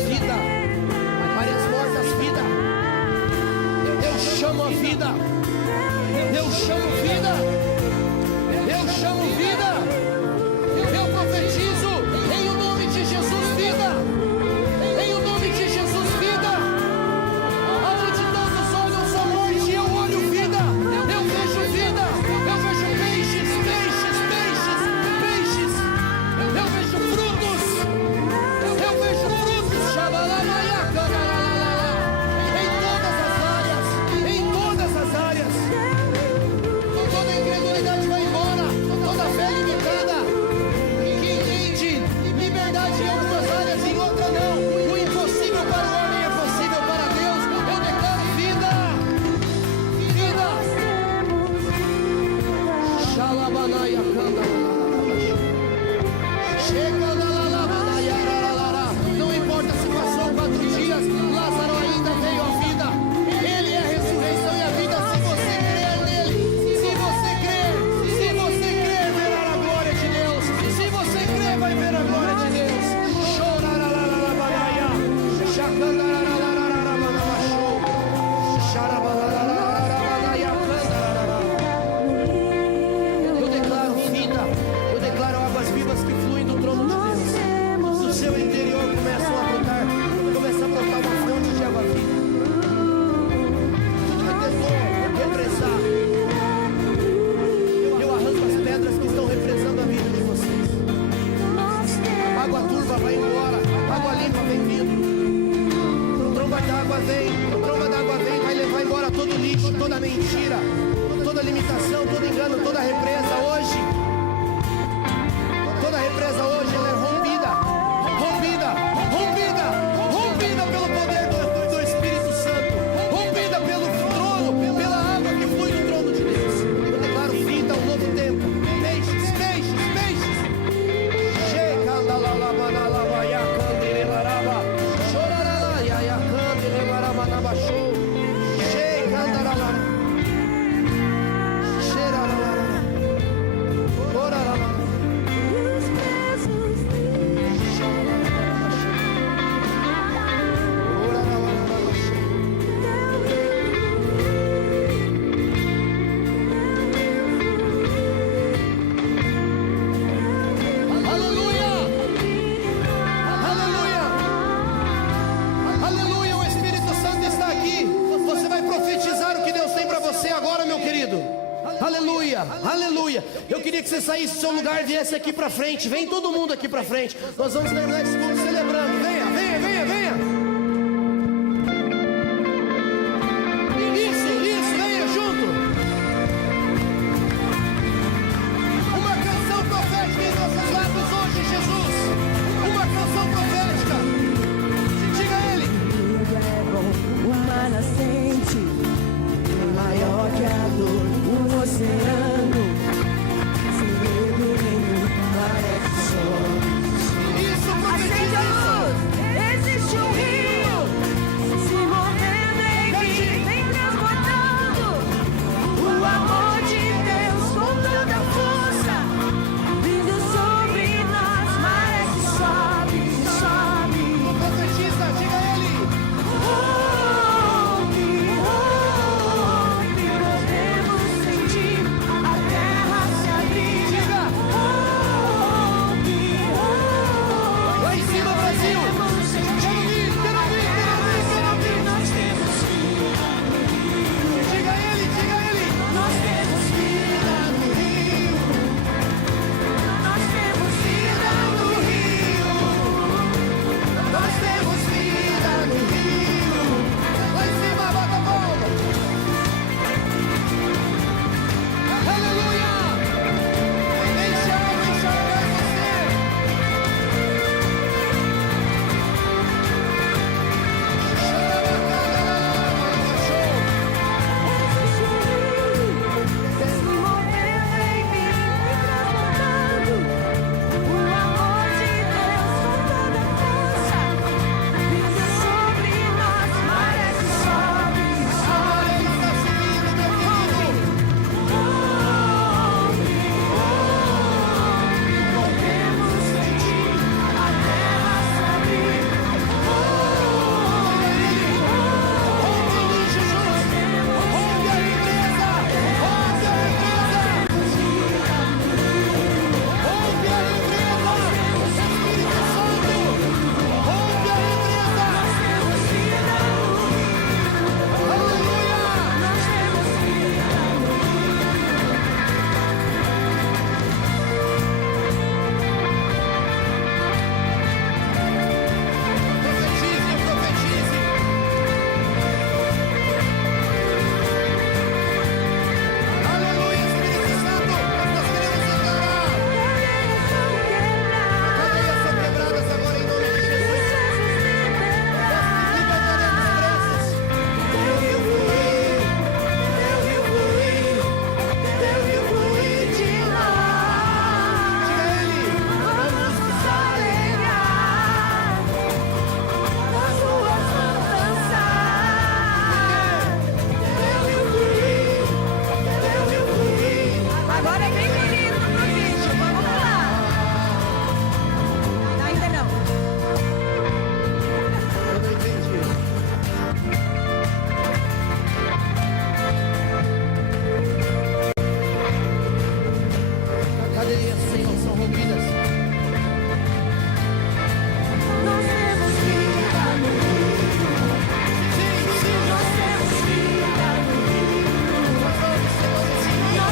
Vida, Marias mortas, vida. Eu chamo a vida. Eu chamo vida. Eu chamo vida. Eu profetizo em o nome de Jesus, vida. Em o nome de Jesus, vida. Aonde todos olham sua morte, eu olho vida. Eu vejo vida. Eu vejo peixes, peixes, peixes, peixes. Eu vejo frutos. Eu vejo frutos. Em todas as áreas. Em todas as áreas. Toda incredulidade vai embora. Toda fé limitada que entende liberdade em algumas áreas, em outras não. O impossível para o homem é possível para Deus. Eu declaro vida. Vida. Xalabanaya canta. Chega lá. Não importa se passou 4 dias, Lázaro ainda veio à vida. Ele é a ressurreição e a vida. Se você crer nele, se você crer, verá a glória de Deus. Se você crer, vai ver a glória de Deus. Chorarararabanaia, chacandararararabanaia, charabalarararabanaia, candararara. Eu declaro vida. Eu declaro águas vivas que fluem do trono de Deus. Do seu interior começam a brotar. Começa a brotar uma fonte de água viva. Tudo que tentou represar, eu arranco as pedras que estão represando a vida de vocês. Água turva vai embora. Água limpa vem vindo. Tromba d'água vem. Tromba d'água vem. Vai levar embora todo lixo, toda mentira, toda limitação, todo engano, toda represa hoje. Toda represa hoje ela é rompida. Rompida. Rompida. Rompida pelo poder do Espírito Santo. Rompida pelo trono, pela água que flui do trono de Deus. Eu declaro vida, um novo tempo. Peixes, peixes, peixes. Chega lá lá lá lá lá lá ya candelaraba. Chorará ya ya candelaraba na baixo. Chega lá lá lá. Cheira lá lá. Ora lá lá. Aleluia, o Espírito Santo está aqui. Você vai profetizar o que Deus tem para você agora, meu querido. Aleluia, aleluia. Eu queria que você saísse do seu lugar e viesse aqui para frente. Vem todo mundo aqui para frente. Nós vamos terminar esse culto.